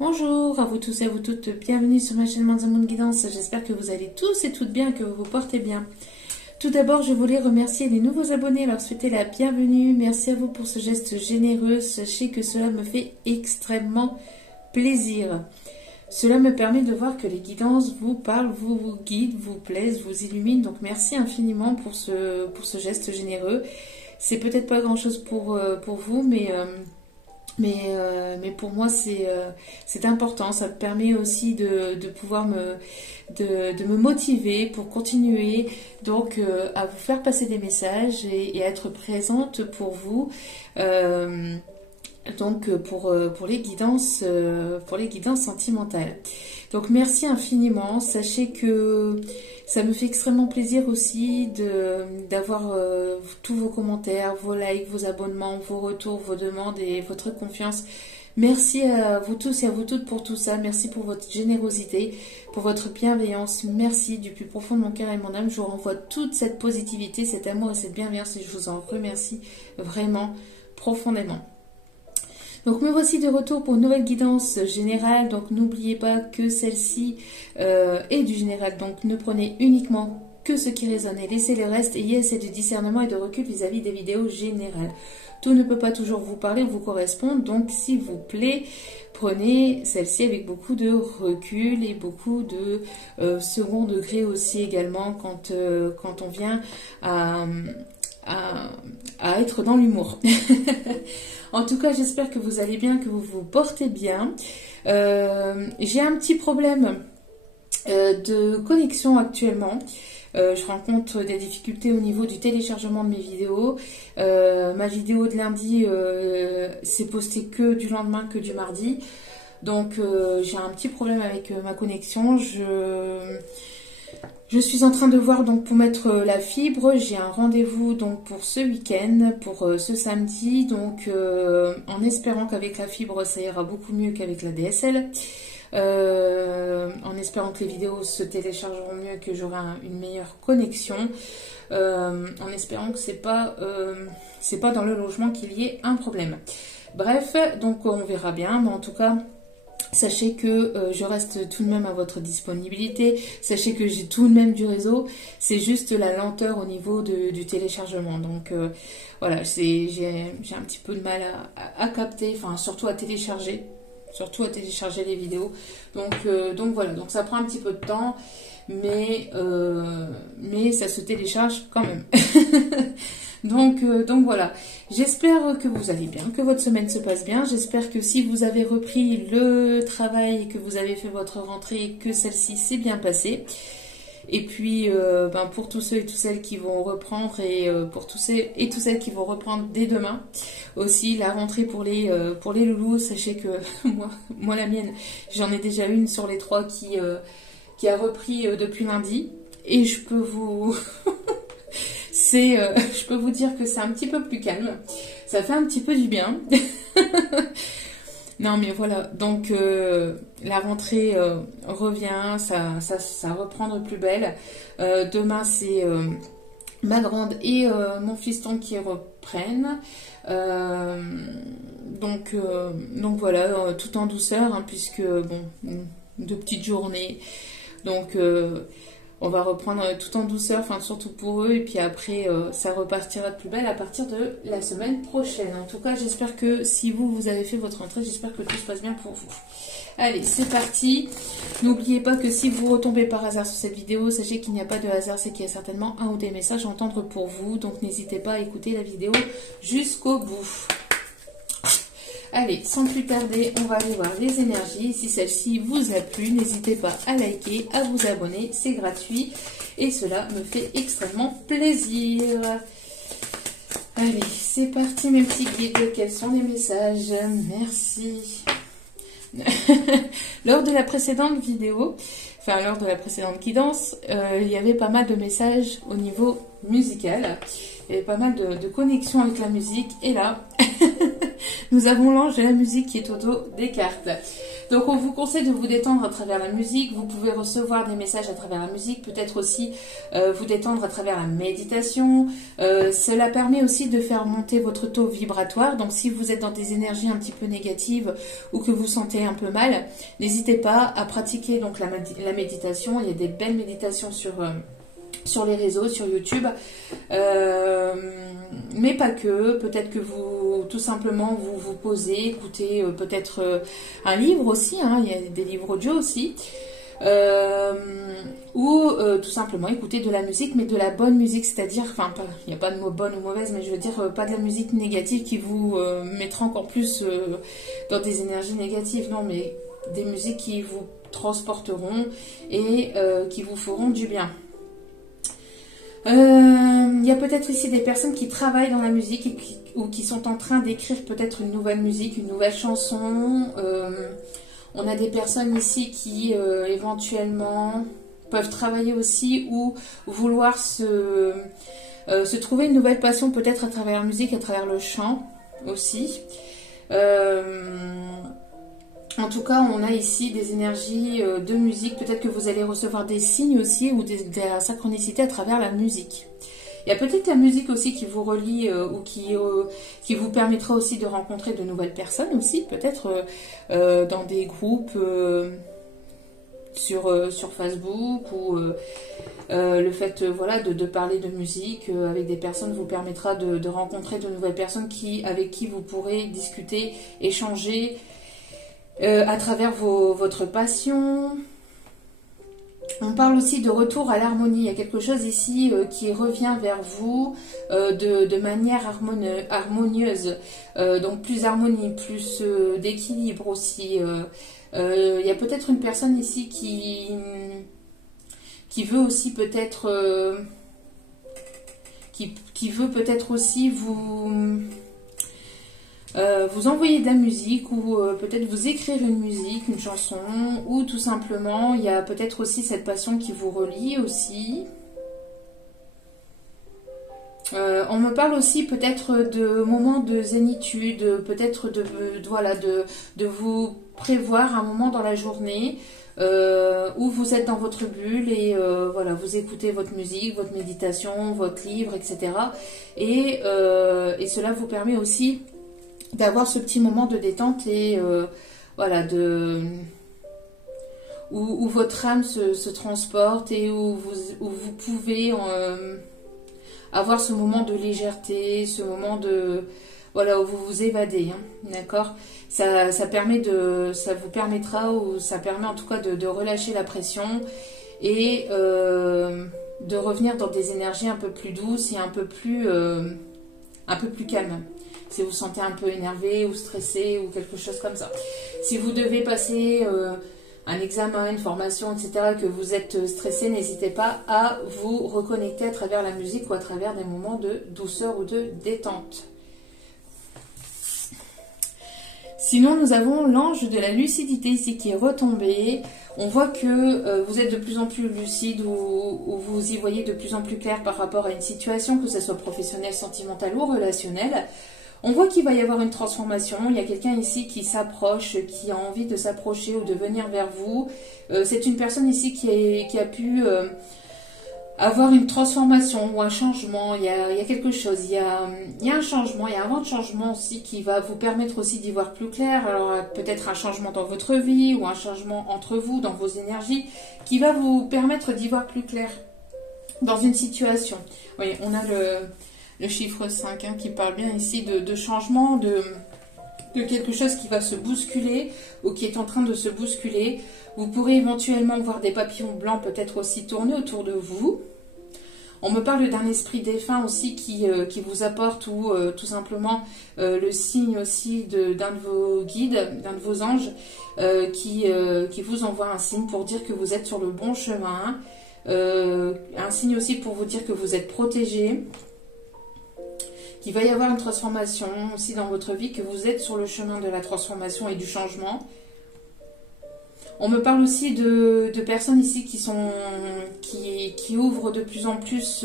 Bonjour à vous tous et à vous toutes, bienvenue sur ma chaîne Manzamoun Guidance. J'espère que vous allez tous et toutes bien, que vous vous portez bien. Tout d'abord, je voulais remercier les nouveaux abonnés, leur souhaiter la bienvenue. Merci à vous pour ce geste généreux. Sachez que cela me fait extrêmement plaisir. Cela me permet de voir que les guidances vous parlent, vous guident, vous plaisent, vous illuminent. Donc merci infiniment pour ce geste généreux. C'est peut-être pas grand-chose pour vous, mais pour moi c'est important. Ça me permet aussi de pouvoir de me motiver pour continuer donc à vous faire passer des messages et à être présente pour vous, donc pour les guidances sentimentales. Donc merci infiniment. Sachez que ça me fait extrêmement plaisir aussi d'avoir tous vos commentaires, vos likes, vos abonnements, vos retours, vos demandes et votre confiance. Merci à vous tous et à vous toutes pour tout ça. Merci pour votre générosité, pour votre bienveillance. Merci du plus profond de mon cœur et de mon âme. Je vous renvoie toute cette positivité, cet amour et cette bienveillance et je vous en remercie vraiment profondément. Donc me voici de retour pour une nouvelle guidance générale. Donc n'oubliez pas que celle-ci est du général. Donc ne prenez uniquement que ce qui résonne et laissez le reste. Ayez assez de discernement et de recul vis-à-vis des vidéos générales. Tout ne peut pas toujours vous parler ou vous correspondre. Donc s'il vous plaît, prenez celle-ci avec beaucoup de recul et beaucoup de second degré aussi également quand on vient à être dans l'humour. En tout cas, j'espère que vous allez bien, que vous vous portez bien. J'ai un petit problème de connexion actuellement. Je rencontre des difficultés au niveau du téléchargement de mes vidéos. Ma vidéo de lundi s'est postée que du lendemain, que du mardi. Donc j'ai un petit problème avec ma connexion. Je suis en train de voir donc pour mettre la fibre. J'ai un rendez-vous donc pour ce week-end, pour ce samedi. Donc en espérant qu'avec la fibre ça ira beaucoup mieux qu'avec la DSL. En espérant que les vidéos se téléchargeront mieux, que j'aurai une meilleure connexion. En espérant que c'est pas dans le logement qu'il y ait un problème. Bref, donc on verra bien. Mais en tout cas, sachez que je reste tout de même à votre disponibilité. Sachez que j'ai tout de même du réseau. C'est juste la lenteur au niveau du téléchargement. Donc voilà, j'ai un petit peu de mal à capter, enfin surtout à télécharger. Surtout à télécharger les vidéos. Donc voilà, donc ça prend un petit peu de temps. Mais ça se télécharge quand même. Donc voilà, j'espère que vous allez bien, que votre semaine se passe bien. J'espère que si vous avez repris le travail et que vous avez fait votre rentrée, que celle-ci s'est bien passée. Et puis pour tous ceux et toutes celles qui vont reprendre et pour tous ceux et toutes celles qui vont reprendre dès demain aussi la rentrée pour les loulous. Sachez que moi la mienne, j'en ai déjà une sur les 3 qui a repris depuis lundi et je peux vous je peux vous dire que c'est un petit peu plus calme. Ça fait un petit peu du bien. Non mais voilà, donc la rentrée revient, ça reprend de plus belle. Demain c'est ma grande et mon fiston qui reprennent. Donc voilà, tout en douceur, hein, puisque bon, 2 petites journées. Donc on va reprendre tout en douceur, enfin surtout pour eux, et puis après ça repartira de plus belle à partir de la semaine prochaine. En tout cas, j'espère que si vous avez fait votre rentrée, j'espère que tout se passe bien pour vous. Allez, c'est parti. N'oubliez pas que si vous retombez par hasard sur cette vidéo, sachez qu'il n'y a pas de hasard, c'est qu'il y a certainement un ou des messages à entendre pour vous. Donc n'hésitez pas à écouter la vidéo jusqu'au bout. Allez, sans plus tarder, on va aller voir les énergies. Si celle-ci vous a plu, n'hésitez pas à liker, à vous abonner, c'est gratuit. Et cela me fait extrêmement plaisir. Allez, c'est parti mes petits guides. Quels sont les messages? Merci. Lors de la précédente vidéo, enfin lors de la précédente guidance, il y avait pas mal de messages au niveau musical. Il y avait pas mal de connexions avec la musique. Et là, nous avons l'ange de la musique qui est au dos des cartes. Donc on vous conseille de vous détendre à travers la musique. Vous pouvez recevoir des messages à travers la musique, peut-être aussi vous détendre à travers la méditation. Cela permet aussi de faire monter votre taux vibratoire. Donc si vous êtes dans des énergies un petit peu négatives ou que vous sentez un peu mal, n'hésitez pas à pratiquer donc la méditation. Il y a des belles méditations sur les réseaux, sur YouTube, mais pas que. Peut-être que vous, tout simplement, vous posez, écoutez peut-être un livre aussi, hein, il y a des livres audio aussi, ou tout simplement écouter de la musique, mais de la bonne musique, c'est-à-dire, enfin, il n'y a pas de mot bonne ou mauvaise, mais je veux dire, pas de la musique négative qui vous mettra encore plus dans des énergies négatives, non, mais des musiques qui vous transporteront et qui vous feront du bien. Il y a peut-être ici des personnes qui travaillent dans la musique ou qui sont en train d'écrire peut-être une nouvelle musique, une nouvelle chanson. On a des personnes ici qui éventuellement peuvent travailler aussi ou vouloir se trouver une nouvelle passion peut-être à travers la musique, à travers le chant aussi. En tout cas, on a ici des énergies de musique. Peut-être que vous allez recevoir des signes aussi ou des synchronicités à travers la musique. Il y a peut-être la musique aussi qui vous relie ou qui vous permettra aussi de rencontrer de nouvelles personnes aussi. Peut-être dans des groupes sur Facebook ou le fait voilà, de parler de musique avec des personnes vous permettra de rencontrer de nouvelles personnes avec qui vous pourrez discuter, échanger à travers votre passion. On parle aussi de retour à l'harmonie. Il y a quelque chose ici qui revient vers vous de manière harmonieuse. Donc plus harmonie, plus d'équilibre aussi. Il y a peut-être une personne ici qui veut aussi peut-être qui veut peut-être aussi vous envoyer de la musique ou peut-être vous écrire une musique, une chanson, ou tout simplement, il y a peut-être aussi cette passion qui vous relie aussi. On me parle aussi peut-être de moments de zénitude, peut-être de vous prévoir un moment dans la journée où vous êtes dans votre bulle et voilà, vous écoutez votre musique, votre méditation, votre livre, etc. Et cela vous permet aussi d'avoir ce petit moment de détente et voilà, où votre âme se transporte et où vous pouvez avoir ce moment de légèreté, ce moment de voilà, où vous vous évadez, hein, d'accord. Ça vous permettra, ou ça permet en tout cas de relâcher la pression et de revenir dans des énergies un peu plus douces et un peu plus calmes. Si vous vous sentez un peu énervé ou stressé ou quelque chose comme ça. Si vous devez passer un examen, une formation, etc., que vous êtes stressé, n'hésitez pas à vous reconnecter à travers la musique ou à travers des moments de douceur ou de détente. Sinon, nous avons l'ange de la lucidité ici qui est retombé. On voit que vous êtes de plus en plus lucide ou vous y voyez de plus en plus clair par rapport à une situation, que ce soit professionnelle, sentimentale ou relationnelle. On voit qu'il va y avoir une transformation. Il y a quelqu'un ici qui s'approche, qui a envie de s'approcher ou de venir vers vous. C'est une personne ici qui a pu avoir une transformation ou un changement. Il y a quelque chose. Il y a un changement, il y a un vent de changement aussi qui va vous permettre aussi d'y voir plus clair. Alors peut-être un changement dans votre vie ou un changement entre vous, dans vos énergies, qui va vous permettre d'y voir plus clair dans une situation. Oui, on a le chiffre 5 hein, qui parle bien ici de changement, de quelque chose qui va se bousculer ou qui est en train de se bousculer. Vous pourrez éventuellement voir des papillons blancs peut-être aussi tourner autour de vous. On me parle d'un esprit défunt aussi qui vous apporte ou tout simplement le signe aussi d'un de vos guides, d'un de vos anges qui vous envoie un signe pour dire que vous êtes sur le bon chemin. Un signe aussi pour vous dire que vous êtes protégé. Qu'il va y avoir une transformation aussi dans votre vie, que vous êtes sur le chemin de la transformation et du changement. On me parle aussi de personnes ici qui ouvrent de plus en plus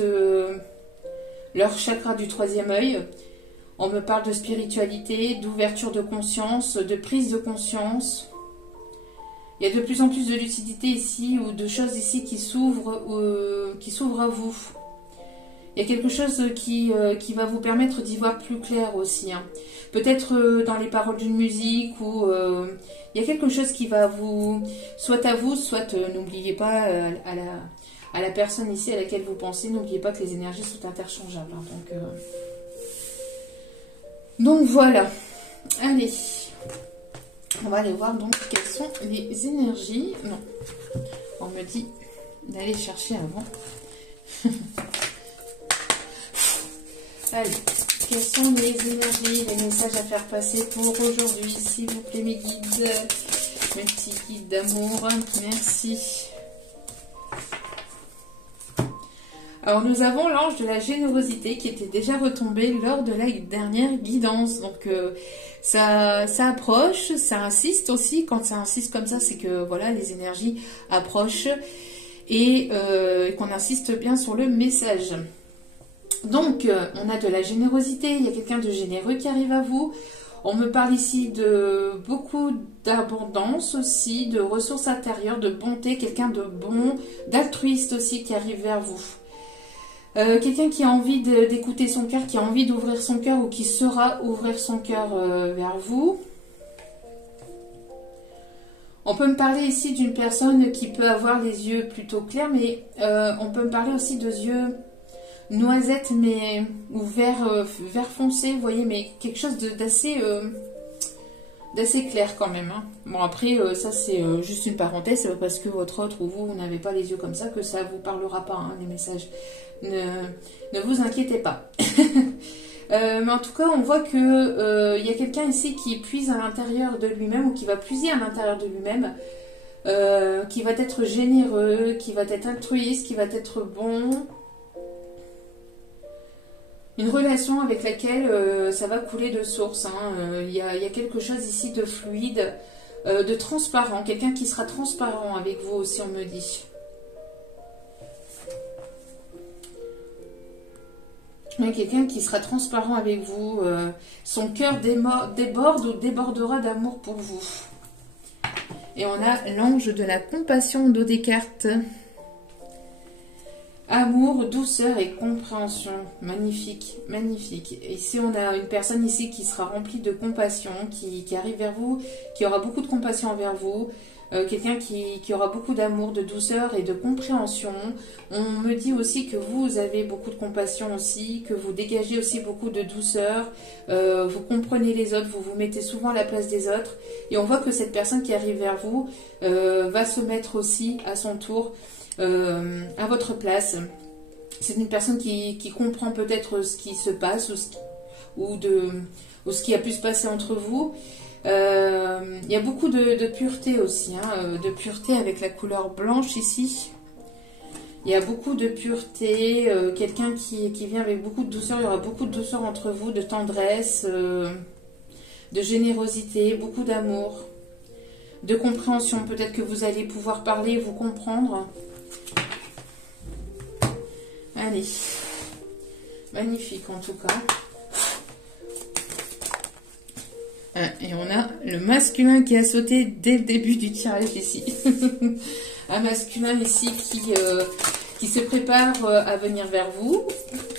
leur chakra du troisième œil. On me parle de spiritualité, d'ouverture de conscience, de prise de conscience. Il y a de plus en plus de lucidité ici ou de choses ici qui s'ouvrent à vous. Il y a quelque chose qui va vous permettre d'y voir plus clair aussi. Hein. Peut-être dans les paroles d'une musique ou il y a quelque chose qui va vous... Soit à vous, soit n'oubliez pas à la personne ici à laquelle vous pensez, n'oubliez pas que les énergies sont interchangeables. Hein. Donc voilà. Allez. On va aller voir donc quelles sont les énergies. Non. On me dit d'aller chercher avant. Allez, quelles sont les énergies, les messages à faire passer pour aujourd'hui, s'il vous plaît, mes guides, mes petits guides d'amour, merci. Alors, nous avons l'ange de la générosité qui était déjà retombé lors de la dernière guidance. Donc, ça approche, ça insiste aussi. Quand ça insiste comme ça, c'est que, voilà, les énergies approchent et qu'on insiste bien sur le message. Donc, on a de la générosité, il y a quelqu'un de généreux qui arrive à vous. On me parle ici de beaucoup d'abondance aussi, de ressources intérieures, de bonté, quelqu'un de bon, d'altruiste aussi qui arrive vers vous. Quelqu'un qui a envie d'écouter son cœur, qui a envie d'ouvrir son cœur ou qui saura ouvrir son cœur vers vous. On peut me parler ici d'une personne qui peut avoir les yeux plutôt clairs, mais on peut me parler aussi de yeux... noisette mais ou vert foncé, vous voyez, mais quelque chose d'assez clair quand même. Hein. Bon après ça c'est juste une parenthèse, c'est parce que votre autre ou vous n'avez pas les yeux comme ça que ça vous parlera pas hein, les messages. Ne vous inquiétez pas. Mais en tout cas on voit que y a quelqu'un ici qui puise à l'intérieur de lui-même ou qui va puiser à l'intérieur de lui-même, qui va être généreux, qui va être altruiste, qui va être bon. Une relation avec laquelle ça va couler de source. Hein. Y a quelque chose ici de fluide, de transparent. Quelqu'un qui sera transparent avec vous aussi, on me dit. Quelqu'un qui sera transparent avec vous. Son cœur déborde ou débordera d'amour pour vous. Et on a l'ange de la compassion d'Eau des cartes. Amour, douceur et compréhension. Magnifique, magnifique. Et ici, on a une personne ici qui sera remplie de compassion, qui arrive vers vous, qui aura beaucoup de compassion envers vous. Quelqu'un qui aura beaucoup d'amour, de douceur et de compréhension. On me dit aussi que vous avez beaucoup de compassion aussi, que vous dégagez aussi beaucoup de douceur. Vous comprenez les autres, vous vous mettez souvent à la place des autres. Et on voit que cette personne qui arrive vers vous va se mettre aussi à son tour à votre place. C'est une personne qui comprend peut-être ce qui se passe ou ce qui a pu se passer entre vous. Il y a beaucoup de pureté aussi, hein, de pureté avec la couleur blanche ici. Il y a beaucoup de pureté, quelqu'un qui vient avec beaucoup de douceur. Il y aura beaucoup de douceur entre vous, de tendresse, de générosité, beaucoup d'amour, de compréhension. Peut-être que vous allez pouvoir parler et vous comprendre. Allez, magnifique en tout cas. Et on a le masculin qui a sauté dès le début du tirage ici. Un masculin ici qui se prépare à venir vers vous,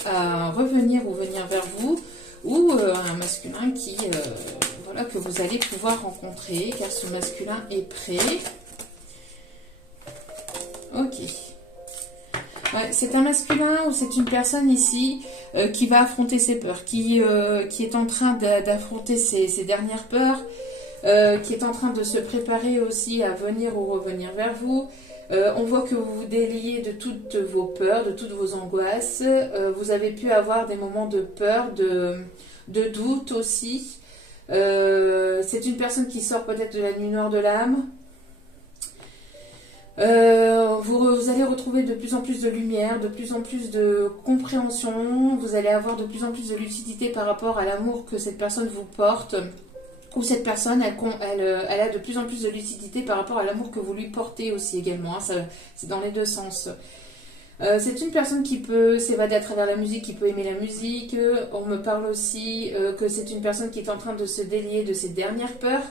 à revenir ou venir vers vous, ou un masculin voilà, que vous allez pouvoir rencontrer, car ce masculin est prêt. Ok. Ouais, c'est un masculin ou c'est une personne ici qui va affronter ses peurs, qui est en train d'affronter ses dernières peurs, qui est en train de se préparer aussi à venir ou revenir vers vous. On voit que vous vous déliez de toutes vos peurs, de toutes vos angoisses. Vous avez pu avoir des moments de peur, de doute aussi. C'est une personne qui sort peut-être de la nuit noire de l'âme. Vous allez retrouver de plus en plus de lumière, de plus en plus de compréhension. Vous allez avoir de plus en plus de lucidité par rapport à l'amour que cette personne vous porte. Ou cette personne, elle a de plus en plus de lucidité par rapport à l'amour que vous lui portez aussi également. Hein. C'est dans les deux sens. C'est une personne qui peut s'évader à travers la musique, qui peut aimer la musique. On me parle aussi que c'est une personne qui est en train de se délier de ses dernières peurs.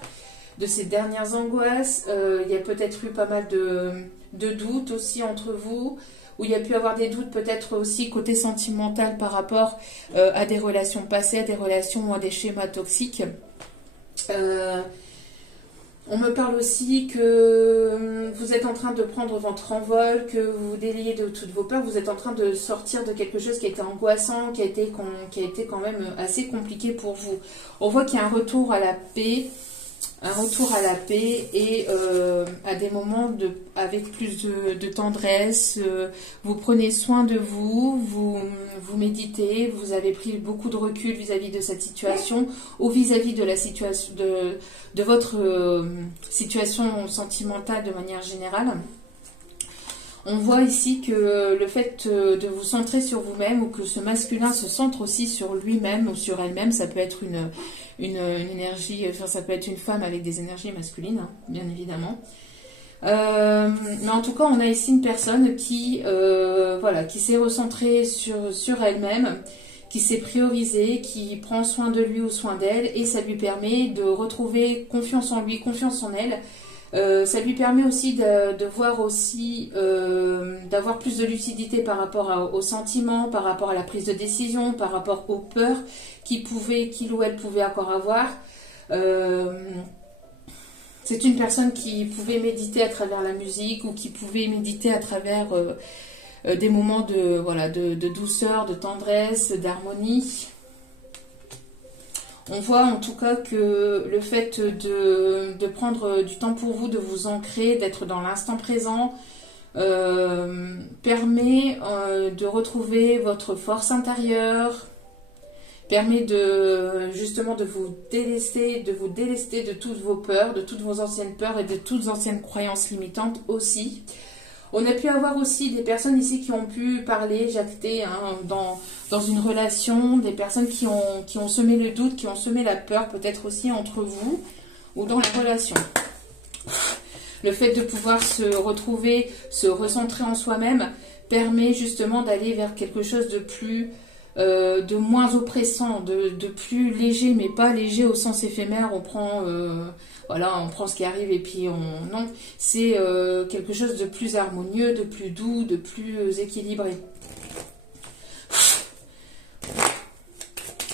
ces dernières angoisses. Il y a peut-être eu pas mal de doutes aussi entre vous, où il y a pu avoir des doutes peut-être aussi côté sentimental par rapport à des relations passées, à des relations ou à des schémas toxiques. On me parle aussi que vous êtes en train de prendre votre envol, que vous vous déliez de toutes vos peurs, vous êtes en train de sortir de quelque chose qui a été angoissant, qui a été quand même assez compliqué pour vous. On voit qu'il y a un retour à la paix, et à des moments avec plus de tendresse. Vous prenez soin de vous, vous méditez, vous avez pris beaucoup de recul vis-à-vis de cette situation ou vis-à-vis de la situation de votre situation sentimentale de manière générale. On voit ici que le fait de vous centrer sur vous-même, ou que ce masculin se centre aussi sur lui-même ou sur elle-même, ça peut être une énergie, enfin ça peut être une femme avec des énergies masculines, hein, bien évidemment. Mais en tout cas, on a ici une personne qui s'est recentrée sur elle-même, qui s'est priorisée, qui prend soin de lui ou soin d'elle, et ça lui permet de retrouver confiance en lui, confiance en elle. Ça lui permet aussi de voir aussi, d'avoir plus de lucidité par rapport aux sentiments, par rapport à la prise de décision, par rapport aux peurs qu'il ou elle pouvait encore avoir. C'est une personne qui pouvait méditer à travers la musique, ou qui pouvait méditer à travers des moments de douceur, de tendresse, d'harmonie. On voit en tout cas que le fait de prendre du temps pour vous, de vous ancrer, d'être dans l'instant présent, permet de retrouver votre force intérieure, permet justement de vous délester de toutes vos peurs, de toutes vos anciennes peurs et de toutes anciennes croyances limitantes aussi. On a pu avoir aussi des personnes ici qui ont pu parler, jacter dans une relation, des personnes qui ont semé le doute, qui ont semé la peur, peut-être aussi entre vous ou dans la relation. Le fait de pouvoir se retrouver, se recentrer en soi-même, permet justement d'aller vers quelque chose de moins oppressant, de plus léger, mais pas léger au sens éphémère. On prend ce qui arrive et puis non, c'est quelque chose de plus harmonieux, de plus doux, de plus équilibré.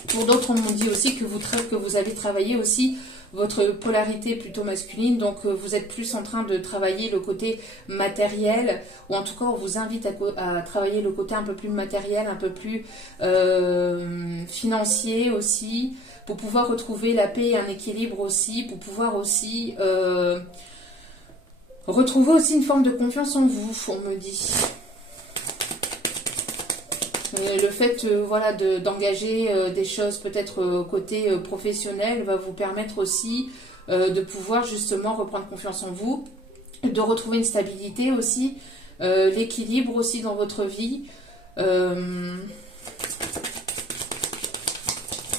Pour d'autres, on me dit aussi que vous avez travaillé aussi votre polarité plutôt masculine, donc vous êtes plus en train de travailler le côté matériel, ou en tout cas on vous invite à travailler le côté un peu plus matériel, un peu plus financier aussi, pour pouvoir retrouver la paix et un équilibre aussi, pour pouvoir aussi retrouver aussi une forme de confiance en vous, on me dit. Le fait d'engager des choses peut-être côté professionnel va vous permettre aussi de pouvoir justement reprendre confiance en vous, de retrouver une stabilité aussi, l'équilibre aussi dans votre vie.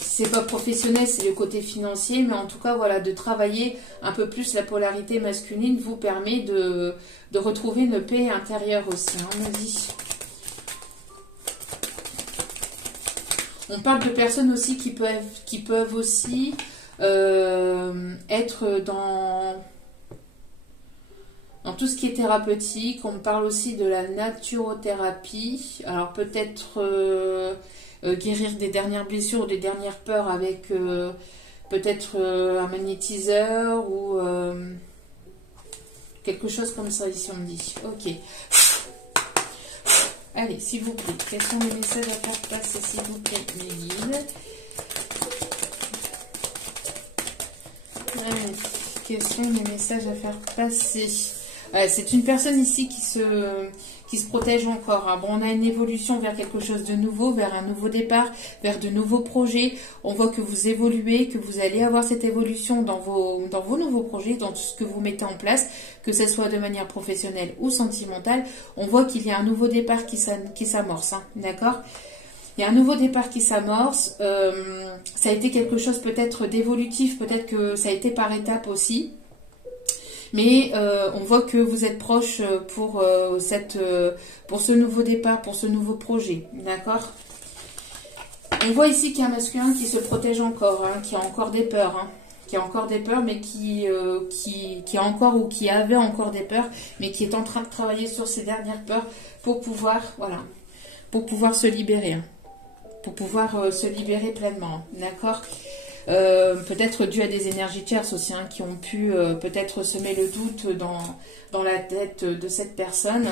C'est pas professionnel, c'est le côté financier, mais en tout cas voilà, de travailler un peu plus la polarité masculine vous permet de retrouver une paix intérieure aussi, hein, on me dit. On parle de personnes aussi qui peuvent aussi être dans tout ce qui est thérapeutique. On parle aussi de la naturothérapie. Alors peut-être guérir des dernières blessures, des dernières peurs avec peut-être un magnétiseur ou quelque chose comme ça ici on me dit. Ok. Allez, s'il vous plaît, quels sont les messages à faire passer, s'il vous plaît, les guides? Allez, quels sont les messages à faire passer? C'est une personne ici qui se protège encore. Hein. Bon, on a une évolution vers quelque chose de nouveau, vers un nouveau départ, vers de nouveaux projets. On voit que vous évoluez, que vous allez avoir cette évolution dans vos nouveaux projets, dans tout ce que vous mettez en place, que ce soit de manière professionnelle ou sentimentale. On voit qu'il y a un nouveau départ qui s'amorce, hein, d'accord ? Il y a un nouveau départ qui s'amorce. Ça a été quelque chose peut-être d'évolutif, peut-être que ça a été par étapes aussi. Mais on voit que vous êtes proche pour ce nouveau départ, pour ce nouveau projet. D'accord ? On voit ici qu'il y a un masculin qui se protège encore, hein, qui a encore des peurs. Hein, qui a encore des peurs, mais qui a encore ou qui avait encore des peurs, mais qui est en train de travailler sur ses dernières peurs pour pouvoir, voilà, pour pouvoir se libérer, hein, pour pouvoir se libérer pleinement, d'accord. Peut-être dû à des énergies tierces aussi, hein, qui ont pu peut-être semer le doute dans la tête de cette personne.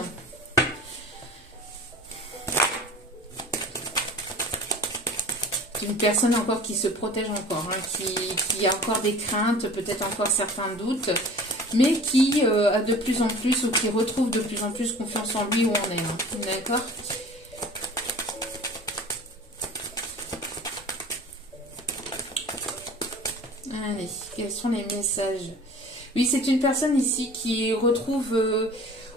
Une personne encore qui se protège encore, hein, qui a encore des craintes, peut-être encore certains doutes, mais qui a de plus en plus, ou qui retrouve de plus en plus confiance en lui ou en elle. Hein, d'accord. Allez, quels sont les messages? Oui, c'est une personne ici qui retrouve...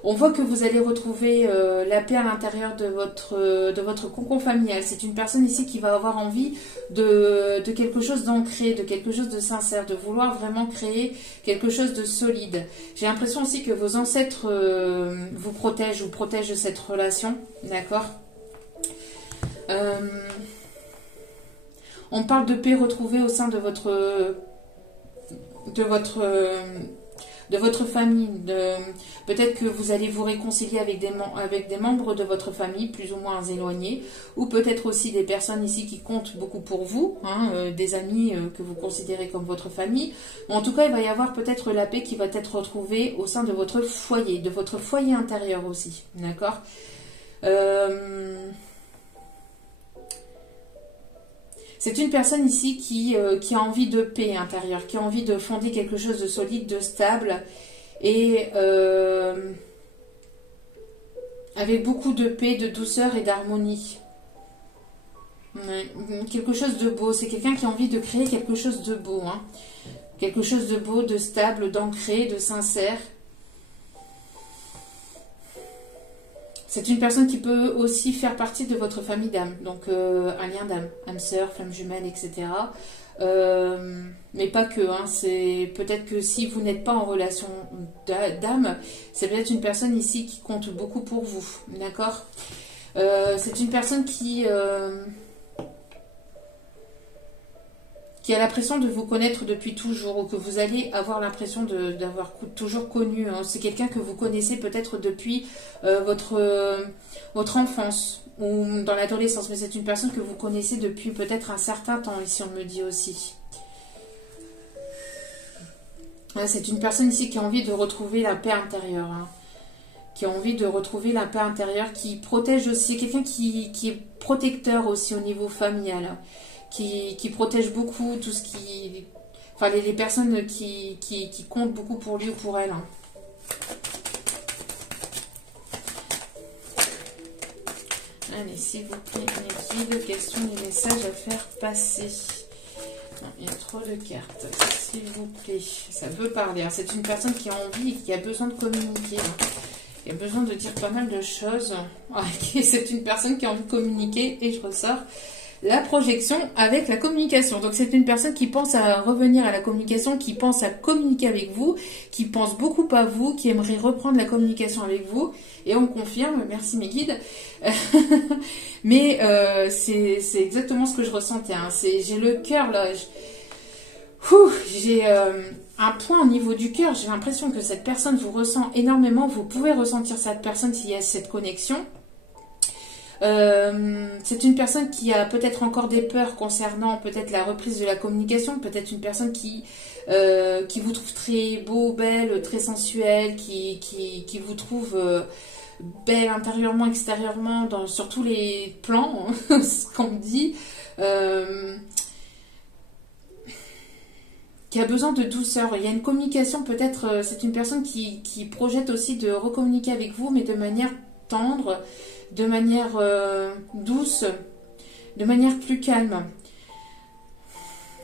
on voit que vous allez retrouver la paix à l'intérieur de votre cocon familial. C'est une personne ici qui va avoir envie de quelque chose d'ancré, de quelque chose de sincère, de vouloir vraiment créer quelque chose de solide. J'ai l'impression aussi que vos ancêtres vous protègent ou protègent de cette relation, d'accord. On parle de paix retrouvée au sein de votre famille. Peut-être que vous allez vous réconcilier avec des membres de votre famille plus ou moins éloignés, ou peut-être aussi des personnes ici qui comptent beaucoup pour vous, hein, des amis que vous considérez comme votre famille. En tout cas, il va y avoir peut-être la paix qui va être retrouvée au sein de votre foyer intérieur aussi, d'accord. C'est une personne ici qui a envie de paix intérieure, qui a envie de fonder quelque chose de solide, de stable, et avec beaucoup de paix, de douceur et d'harmonie. Quelque chose de beau, c'est quelqu'un qui a envie de créer quelque chose de beau, hein. Quelque chose de beau, de stable, d'ancré, de sincère. C'est une personne qui peut aussi faire partie de votre famille d'âme, donc un lien d'âme, âme sœur, flamme jumelle, etc. Mais pas que, hein, c'est peut-être que si vous n'êtes pas en relation d'âme, c'est peut-être une personne ici qui compte beaucoup pour vous, d'accord. C'est une personne qui a l'impression de vous connaître depuis toujours, ou que vous allez avoir l'impression d'avoir toujours connu. Hein. C'est quelqu'un que vous connaissez peut-être depuis votre enfance ou dans l'adolescence, mais c'est une personne que vous connaissez depuis peut-être un certain temps, ici on me dit aussi. C'est une personne ici qui a envie de retrouver la paix intérieure, hein. Qui a envie de retrouver la paix intérieure, qui protège aussi, quelqu'un qui est protecteur aussi au niveau familial, hein. Qui protège beaucoup tout ce qui... Enfin, les personnes qui comptent beaucoup pour lui ou pour elle. Hein. Allez, s'il vous plaît, les guides, quels sont les messages à faire passer? Non, il y a trop de cartes. S'il vous plaît, ça veut parler. Hein. C'est une personne qui a envie et qui a besoin de communiquer. Hein. Il a besoin de dire pas mal de choses. C'est une personne qui a envie de communiquer et je ressors la projection avec la communication. Donc c'est une personne qui pense à revenir à la communication, qui pense à communiquer avec vous, qui pense beaucoup à vous, qui aimerait reprendre la communication avec vous. Et on confirme, merci mes guides. Mais c'est exactement ce que je ressentais. Hein. J'ai le cœur là. J'ai un point au niveau du cœur. J'ai l'impression que cette personne vous ressent énormément. Vous pouvez ressentir cette personne s'il y a cette connexion. C'est une personne qui a peut-être encore des peurs concernant peut-être la reprise de la communication, peut-être une personne qui vous trouve très beau, belle, très sensuelle, qui vous trouve belle intérieurement, extérieurement, sur tous les plans, ce qu'on me dit, qui a besoin de douceur. Il y a une communication, peut-être, c'est une personne qui projette aussi de recommuniquer avec vous, mais de manière tendre, de manière douce, de manière plus calme.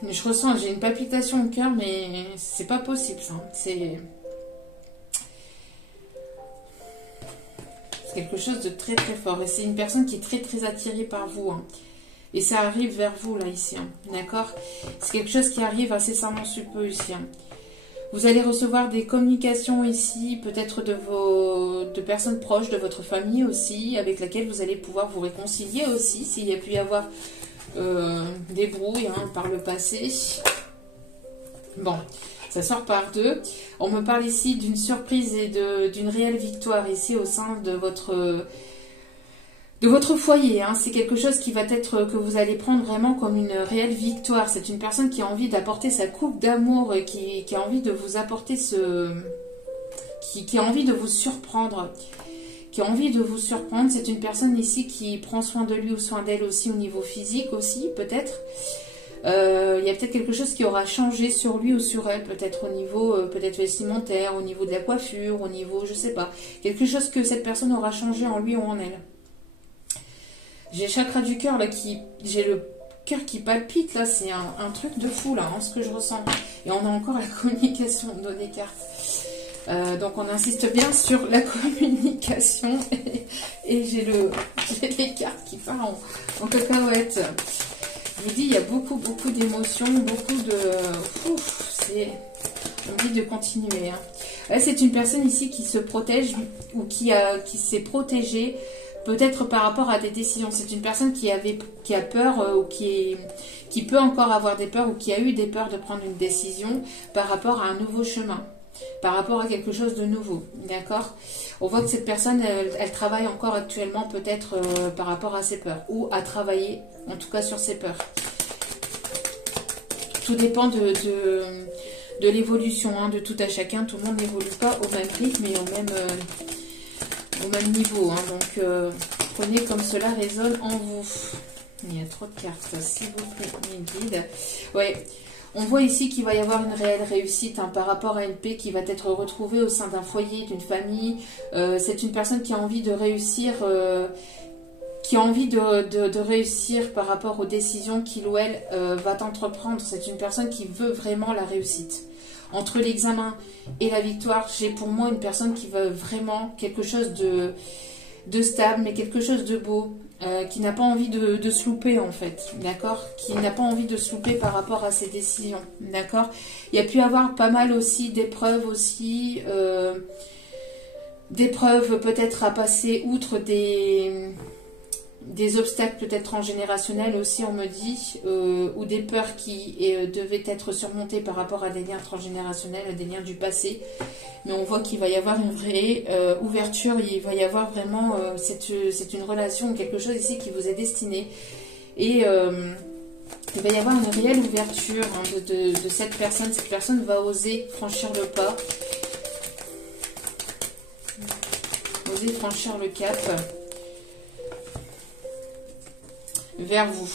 Je ressens, j'ai une palpitation au cœur, mais c'est pas possible ça. C'est quelque chose de très très fort. Et c'est une personne qui est très très attirée par vous. Hein. Et ça arrive vers vous là ici. Hein. D'accord? C'est quelque chose qui arrive incessamment sous peu ici. Hein. Vous allez recevoir des communications ici, peut-être de personnes proches de votre famille aussi, avec laquelle vous allez pouvoir vous réconcilier aussi, s'il y a pu y avoir des brouilles hein, par le passé. Bon, ça sort par deux. On me parle ici d'une surprise et d'une réelle victoire ici au sein de votre foyer. Hein. C'est quelque chose qui va être, que vous allez prendre vraiment comme une réelle victoire. C'est une personne qui a envie d'apporter sa coupe d'amour, qui a envie de vous apporter qui a envie de vous surprendre. Qui a envie de vous surprendre. C'est une personne ici qui prend soin de lui ou soin d'elle aussi au niveau physique aussi, peut-être. Il y a peut-être quelque chose qui aura changé sur lui ou sur elle, peut-être au niveau peut-être vestimentaire, au niveau de la coiffure, au niveau, je sais pas. Quelque chose que cette personne aura changé en lui ou en elle. J'ai le chakra du cœur là j'ai le cœur qui palpite là, c'est un truc de fou là, hein, ce que je ressens. Et on a encore la communication de des cartes. Donc on insiste bien sur la communication et j'ai les cartes qui partent en cacahuète. Je vous dis, il y a beaucoup d'émotions, beaucoup de... c'est envie de continuer. Hein. Là, c'est une personne ici qui se protège ou qui s'est protégée peut-être par rapport à des décisions. C'est une personne qui a peur ou qui peut encore avoir des peurs ou qui a eu des peurs de prendre une décision par rapport à un nouveau chemin. Par rapport à quelque chose de nouveau, d'accord? On voit que cette personne, elle travaille encore actuellement peut-être par rapport à ses peurs, ou à travailler, en tout cas sur ses peurs. Tout dépend de l'évolution, hein, de tout à chacun. Tout le monde n'évolue pas au même rythme et au même niveau. Hein, donc, prenez comme cela résonne en vous. Il y a trop de cartes, s'il vous plaît, mes guides. Ouais. On voit ici qu'il va y avoir une réelle réussite hein, par rapport à une paix qui va être retrouvée au sein d'un foyer, d'une famille. C'est une personne qui a envie de réussir, de réussir par rapport aux décisions qu'il ou elle va entreprendre. C'est une personne qui veut vraiment la réussite. Entre l'examen et la victoire, j'ai pour moi une personne qui veut vraiment quelque chose de stable, mais quelque chose de beau. Qui n'a pas envie de se louper en fait, d'accord? Qui n'a pas envie de se louper par rapport à ses décisions, d'accord? Il y a pu avoir pas mal aussi d'épreuves aussi, d'épreuves peut-être à passer outre des obstacles peut-être transgénérationnels aussi on me dit, ou des peurs qui devaient être surmontées par rapport à des liens transgénérationnels, des liens du passé. Mais on voit qu'il va y avoir une vraie ouverture, il va y avoir vraiment, c'est une relation, quelque chose ici qui vous est destiné. Et il va y avoir une réelle ouverture hein, de cette personne. Cette personne va oser franchir le pas, oser franchir le cap vers vous.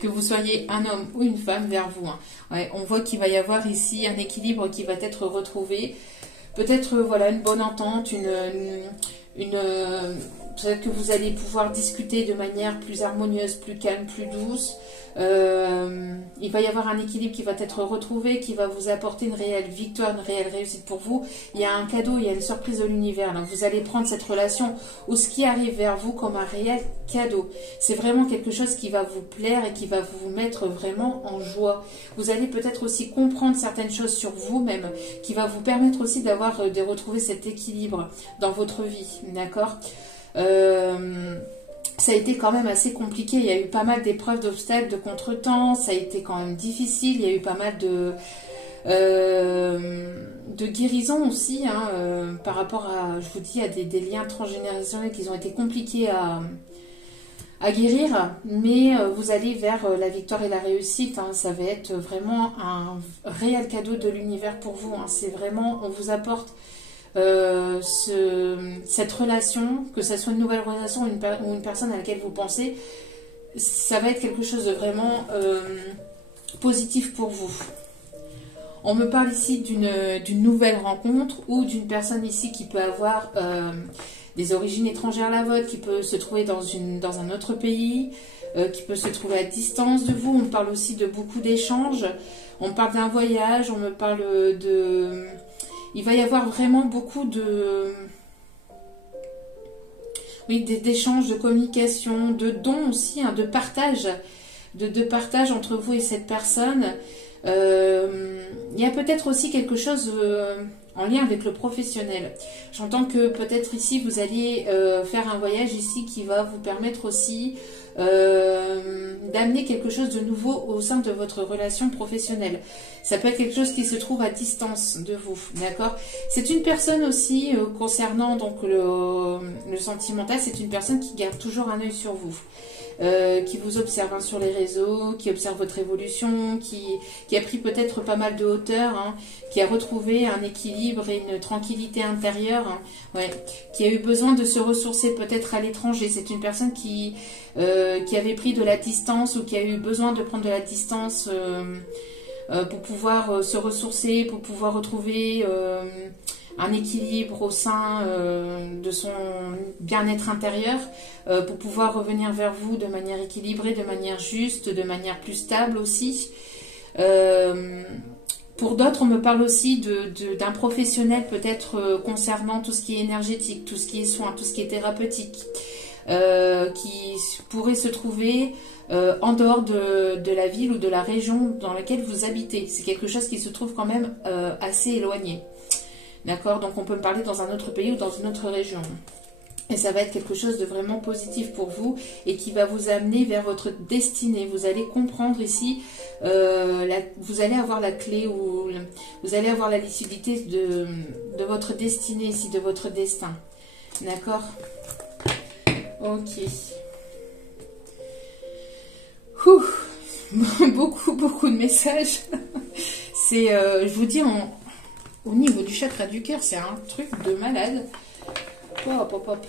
Que vous soyez un homme ou une femme, vers vous. Hein. Ouais, on voit qu'il va y avoir ici un équilibre qui va être retrouvé. Peut-être voilà une bonne entente, peut-être que vous allez pouvoir discuter de manière plus harmonieuse, plus calme, plus douce. Il va y avoir un équilibre qui va être retrouvé, qui va vous apporter une réelle victoire, une réelle réussite pour vous. Il y a un cadeau, il y a une surprise de l'univers. Vous allez prendre cette relation ou ce qui arrive vers vous comme un réel cadeau. C'est vraiment quelque chose qui va vous plaire et qui va vous mettre vraiment en joie. Vous allez peut-être aussi comprendre certaines choses sur vous-même, qui va vous permettre aussi de retrouver cet équilibre dans votre vie, d'accord? Ça a été quand même assez compliqué, il y a eu pas mal d'épreuves, d'obstacles, de contretemps, ça a été quand même difficile, il y a eu pas mal de guérison aussi, hein, par rapport à, je vous dis, à des liens transgénérationnels qui ont été compliqués à guérir, mais vous allez vers la victoire et la réussite, hein, ça va être vraiment un réel cadeau de l'univers pour vous, hein, c'est vraiment, on vous apporte cette relation, que ce soit une nouvelle relation ou une personne à laquelle vous pensez, ça va être quelque chose de vraiment positif pour vous. On me parle ici d'une nouvelle rencontre ou d'une personne ici qui peut avoir des origines étrangères à la vôtre, qui peut se trouver dans un autre pays, qui peut se trouver à distance de vous. On me parle aussi de beaucoup d'échanges, on me parle d'un voyage, on me parle de... Il va y avoir vraiment beaucoup d'échanges, de communication, de dons aussi, hein, de partage, de partage entre vous et cette personne. Il y a peut-être aussi quelque chose en lien avec le professionnel. J'entends que peut-être ici, vous allez faire un voyage ici qui va vous permettre aussi d'amener quelque chose de nouveau au sein de votre relation professionnelle. Ça peut être quelque chose qui se trouve à distance de vous, d'accord? C'est une personne aussi, concernant donc le sentimental, c'est une personne qui garde toujours un œil sur vous. Qui vous observe hein, sur les réseaux, qui observe votre évolution, qui a pris peut-être pas mal de hauteur, hein, qui a retrouvé un équilibre et une tranquillité intérieure, hein, ouais, qui a eu besoin de se ressourcer peut-être à l'étranger. C'est une personne qui avait pris de la distance ou qui a eu besoin de prendre de la distance pour pouvoir se ressourcer, pour pouvoir retrouver un équilibre au sein de son bien-être intérieur pour pouvoir revenir vers vous de manière équilibrée, de manière juste, de manière plus stable aussi. Pour d'autres, on me parle aussi d'un professionnel peut-être concernant tout ce qui est énergétique, tout ce qui est soin, tout ce qui est thérapeutique, qui pourrait se trouver en dehors de la ville ou de la région dans laquelle vous habitez. C'est quelque chose qui se trouve quand même assez éloigné. D'accord? Donc on peut me parler dans un autre pays ou dans une autre région. Et ça va être quelque chose de vraiment positif pour vous et qui va vous amener vers votre destinée. Vous allez comprendre ici, vous allez avoir la clé ou vous allez avoir la lucidité de votre destinée ici, de votre destin. D'accord? Ok. Beaucoup de messages. C'est, je vous dis, au niveau du chakra du cœur, c'est un truc de malade. Hop, hop, hop.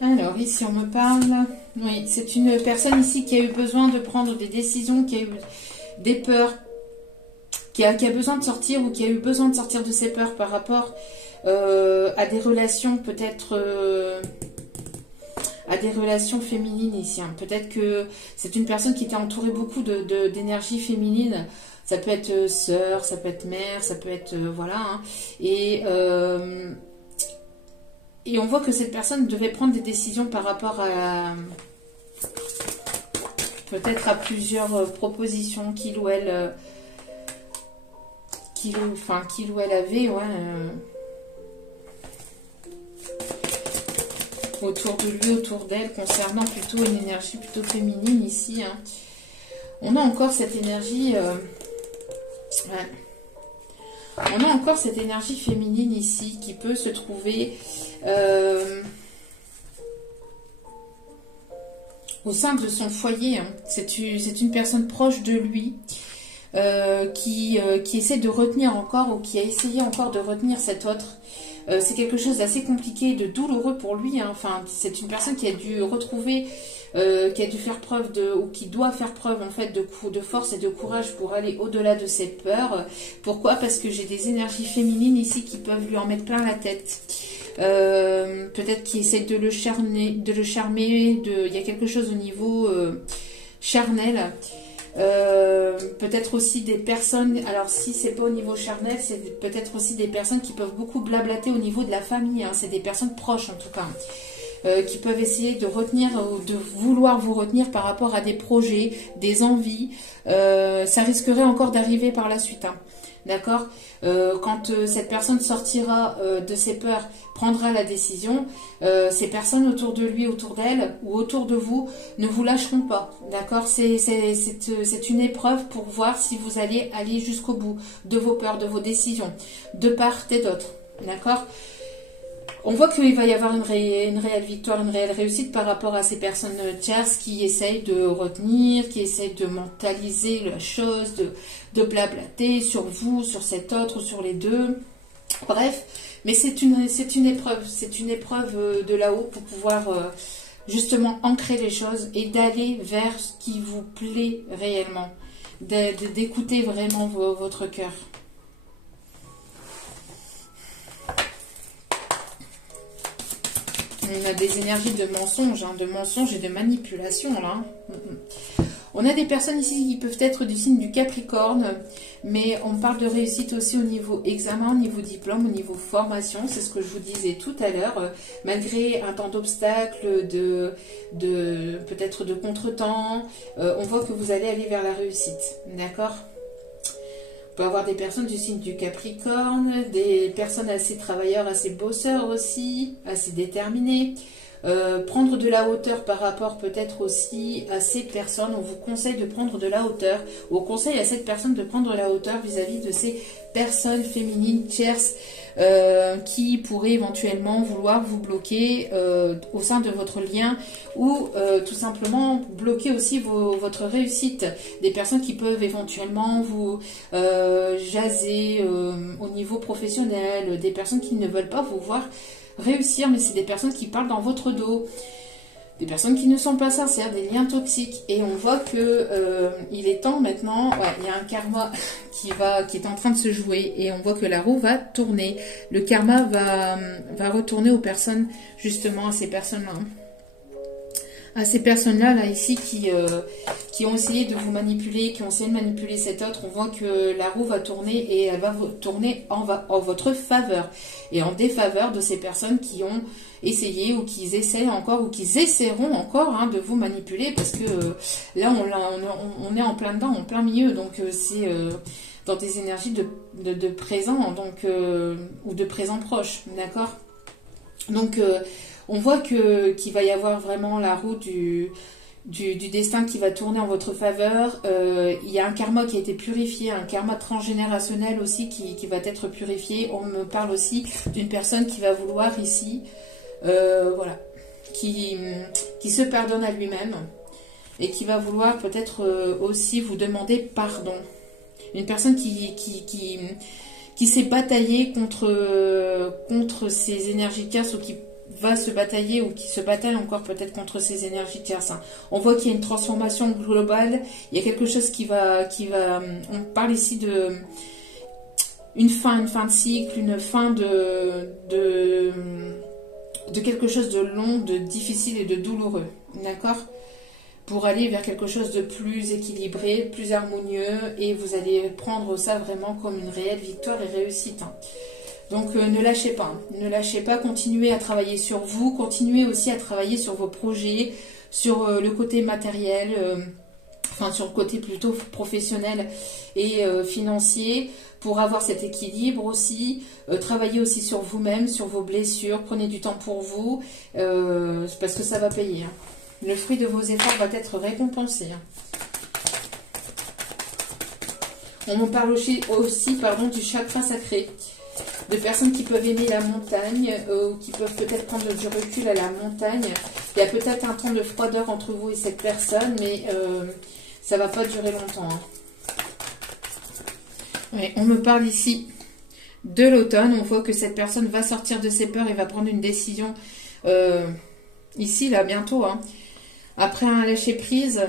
Alors, ici, on me parle... Oui, c'est une personne ici qui a eu besoin de prendre des décisions, qui a eu des peurs, qui a besoin de sortir ou qui a eu besoin de sortir de ses peurs par rapport à des relations peut-être... à des relations féminines ici. Hein. Peut-être que c'est une personne qui était entourée beaucoup d'énergie féminine. Ça peut être sœur, ça peut être mère, ça peut être... voilà. Hein. Et on voit que cette personne devait prendre des décisions par rapport à... peut-être à plusieurs propositions qu'il ou elle... qu'il ou elle avait, ouais... autour de lui, autour d'elle, concernant plutôt une énergie plutôt féminine ici. Hein. On a encore cette énergie... ouais. On a encore cette énergie féminine ici qui peut se trouver au sein de son foyer. Hein. C'est une personne proche de lui qui essaie de retenir encore ou qui a essayé encore de retenir cet autre. C'est quelque chose d'assez compliqué, de douloureux pour lui. Hein. Enfin, c'est une personne qui a dû retrouver, qui a dû faire preuve ou qui doit faire preuve en fait de force et de courage pour aller au-delà de ses peurs. Pourquoi? Parce que j'ai des énergies féminines ici qui peuvent lui en mettre plein la tête. Peut-être qu'il essaie de le charmer, il y a quelque chose au niveau charnel. Peut-être aussi des personnes, alors si c'est pas au niveau charnel, c'est peut-être aussi des personnes qui peuvent beaucoup blablater au niveau de la famille, hein. C'est des personnes proches en tout cas, qui peuvent essayer de retenir ou de vouloir vous retenir par rapport à des projets, des envies. Ça risquerait encore d'arriver par la suite, hein. D'accord? Quand cette personne sortira de ses peurs, prendra la décision, ces personnes autour de lui, autour d'elle ou autour de vous ne vous lâcheront pas. D'accord? C'est une épreuve pour voir si vous allez aller jusqu'au bout de vos peurs, de vos décisions, de part et d'autre. D'accord? On voit qu'il va y avoir une réelle victoire, une réelle réussite par rapport à ces personnes tierces qui essayent de retenir, qui essayent de mentaliser la chose, de blablater sur vous, sur cet autre ou sur les deux. Bref, mais c'est une épreuve de là-haut pour pouvoir justement ancrer les choses et d'aller vers ce qui vous plaît réellement, d'écouter vraiment votre cœur. On a des énergies de mensonge, hein, de mensonge et de manipulation là. On a des personnes ici qui peuvent être du signe du Capricorne, mais on parle de réussite aussi au niveau examen, au niveau diplôme, au niveau formation. C'est ce que je vous disais tout à l'heure. Malgré un temps d'obstacles, peut-être de contretemps, on voit que vous allez aller vers la réussite. D'accord ? peut avoir des personnes du signe du Capricorne, des personnes assez travailleurs, assez bosseurs aussi, assez déterminés. Prendre de la hauteur par rapport peut-être aussi à ces personnes. On vous conseille de prendre de la hauteur. On conseille à cette personne de prendre de la hauteur vis-à-vis de ces personnes féminines tierces qui pourraient éventuellement vouloir vous bloquer au sein de votre lien ou tout simplement bloquer aussi votre réussite. Des personnes qui peuvent éventuellement vous jaser au niveau professionnel, des personnes qui ne veulent pas vous voir réussir, mais c'est des personnes qui parlent dans votre dos, des personnes qui ne sont pas sincères, des liens toxiques. Et on voit que il est temps maintenant, ouais, il y a un karma qui est en train de se jouer, et on voit que la roue va tourner. Le karma va retourner aux personnes, justement à ces personnes-là. À ces personnes-là, là, ici, qui ont essayé de vous manipuler, qui ont essayé de manipuler cet autre, on voit que la roue va tourner et elle va tourner en votre faveur et en défaveur de ces personnes qui ont essayé ou qui essaient encore ou qui essaieront encore hein, de vous manipuler, parce que là, on est en plein dedans, en plein milieu, donc c'est dans des énergies de présent, donc, ou de présent proche, d'accord? Donc, on voit qu'il va y avoir vraiment la roue du destin qui va tourner en votre faveur. Il y a un karma qui a été purifié, un karma transgénérationnel aussi qui va être purifié. On me parle aussi d'une personne qui va vouloir ici, voilà, qui se pardonne à lui-même et qui va vouloir peut-être aussi vous demander pardon. Une personne qui s'est bataillée contre ces énergies tierces ou qui va se batailler ou qui se bataille encore peut-être contre ces énergies tierces. On voit qu'il y a une transformation globale, il y a quelque chose qui va on parle ici de une fin de cycle, une fin de quelque chose de long, de difficile et de douloureux, d'accord? Pour aller vers quelque chose de plus équilibré, plus harmonieux, et vous allez prendre ça vraiment comme une réelle victoire et réussite. Donc ne lâchez pas, continuez à travailler sur vous, continuez aussi à travailler sur vos projets, sur le côté matériel, enfin sur le côté plutôt professionnel et financier, pour avoir cet équilibre aussi. Travaillez aussi sur vous-même, sur vos blessures, prenez du temps pour vous, parce que ça va payer. Hein. Le fruit de vos efforts va être récompensé. Hein. On me parle aussi du chakra sacré. De personnes qui peuvent aimer la montagne, ou qui peuvent peut-être prendre du recul à la montagne. Il y a peut-être un temps de froideur entre vous et cette personne, mais ça ne va pas durer longtemps. Hein. Ouais, on me parle ici de l'automne. On voit que cette personne va sortir de ses peurs et va prendre une décision ici, là, bientôt. Hein. Après un lâcher-prise,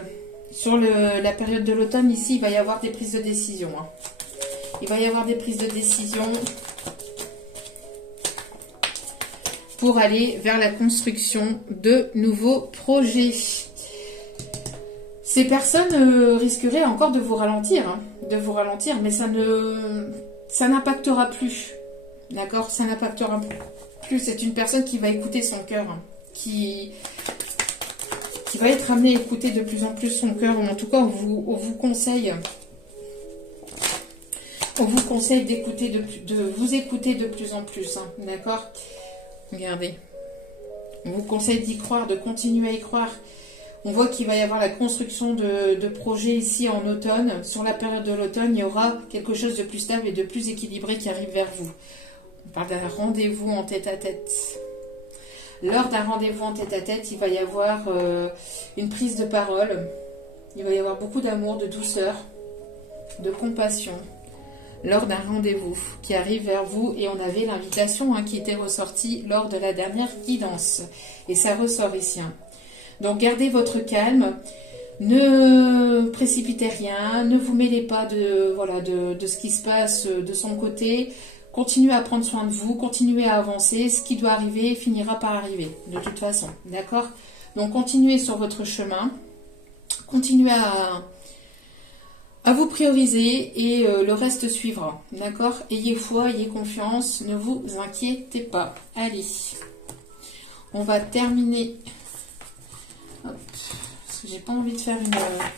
sur la période de l'automne, ici, il va y avoir des prises de décision. Hein. Il va y avoir des prises de décision pour aller vers la construction de nouveaux projets. Ces personnes risqueraient encore de vous ralentir, hein, mais ça n'impactera plus. D'accord? Ça n'impactera plus. C'est une personne qui va écouter son cœur, hein, qui va être amenée à écouter de plus en plus son cœur. En tout cas, on vous conseille de vous écouter de plus en plus, hein, d'accord? Regardez. On vous conseille d'y croire, de continuer à y croire. On voit qu'il va y avoir la construction de projets ici en automne. Sur la période de l'automne, il y aura quelque chose de plus stable et de plus équilibré qui arrive vers vous. On parle d'un rendez-vous en tête-à-tête. Lors d'un rendez-vous en tête-à-tête, il va y avoir une prise de parole. Il va y avoir beaucoup d'amour, de douceur, de compassion. Lors d'un rendez-vous qui arrive vers vous, et on avait l'invitation hein, qui était ressortie lors de la dernière guidance, et ça ressort ici. Hein. Donc gardez votre calme, ne précipitez rien, ne vous mêlez pas de ce qui se passe de son côté, continuez à prendre soin de vous, continuez à avancer, ce qui doit arriver finira par arriver, de toute façon, d'accord? Donc continuez sur votre chemin, continuez à vous prioriser et le reste suivra, d'accord? Ayez foi, ayez confiance, ne vous inquiétez pas. Allez, on va terminer. Hop, parce que j'ai pas envie de faire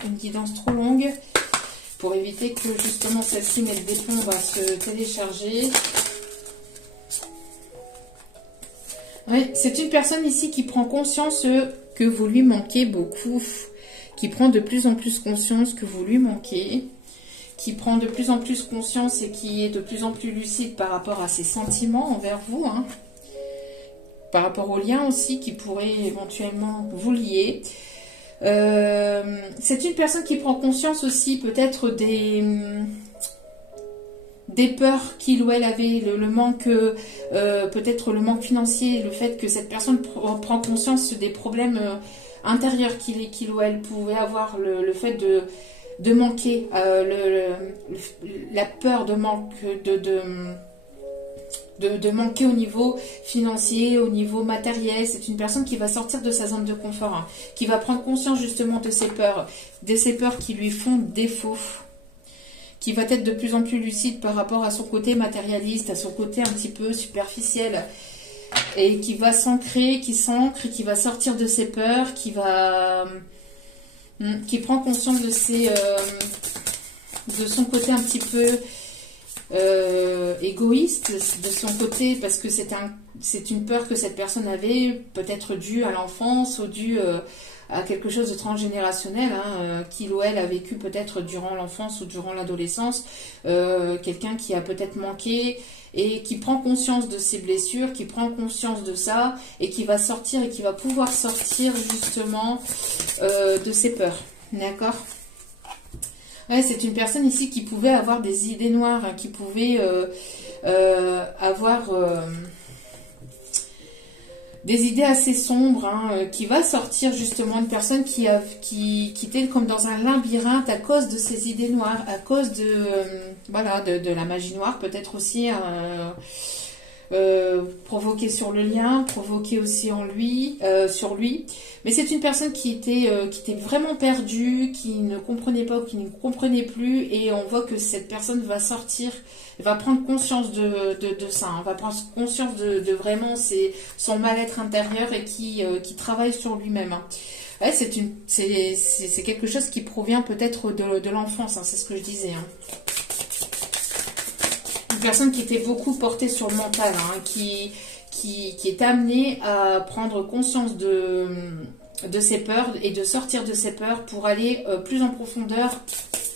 une guidance trop longue. pour éviter que justement celle-ci mette des plombs à se télécharger. Ouais, c'est une personne ici qui prend conscience que vous lui manquez beaucoup, qui prend de plus en plus conscience que vous lui manquez, qui prend de plus en plus conscience et qui est de plus en plus lucide par rapport à ses sentiments envers vous, hein. Par rapport aux liens aussi qui pourraient éventuellement vous lier. C'est une personne qui prend conscience aussi peut-être des peurs qu'il ou elle avait, le manque, peut-être le manque financier, le fait que cette personne prend conscience des problèmes intérieurs qu'il ou elle pouvait avoir, le fait de manquer, la peur de manque, de manquer au niveau financier, au niveau matériel. C'est une personne qui va sortir de sa zone de confort, hein, qui va prendre conscience justement de ces peurs qui lui font défaut, qui va être de plus en plus lucide par rapport à son côté matérialiste, à son côté un petit peu superficiel, et qui va s'ancrer, qui va sortir de ses peurs, qui prend conscience de son côté un petit peu égoïste, de son côté, parce que c'est une peur que cette personne avait, peut-être due à l'enfance ou due à quelque chose de transgénérationnel, hein, qu'il ou elle a vécu peut-être durant l'enfance ou durant l'adolescence, quelqu'un qui a peut-être manqué et qui prend conscience de ses blessures, qui prend conscience de ça et qui va sortir et qui va pouvoir sortir justement de ses peurs. D'accord ? Ouais, c'est une personne ici qui pouvait avoir des idées noires, hein, qui pouvait avoir des idées assez sombres, hein, qui va sortir justement, une personne qui était comme dans un labyrinthe à cause de ses idées noires, à cause de la magie noire, peut-être aussi provoquée sur le lien, provoquée aussi sur lui. Mais c'est une personne qui était vraiment perdue, qui ne comprenait pas ou qui ne comprenait plus, et on voit que cette personne va sortir, va prendre conscience de ça, hein, va prendre conscience de vraiment son mal-être intérieur et qui travaille sur lui-même, hein. Ouais, c'est quelque chose qui provient peut-être de l'enfance, hein, c'est ce que je disais, hein. Une personne qui était beaucoup portée sur le mental, hein, qui est amenée à prendre conscience de ses peurs et de sortir de ses peurs pour aller plus en profondeur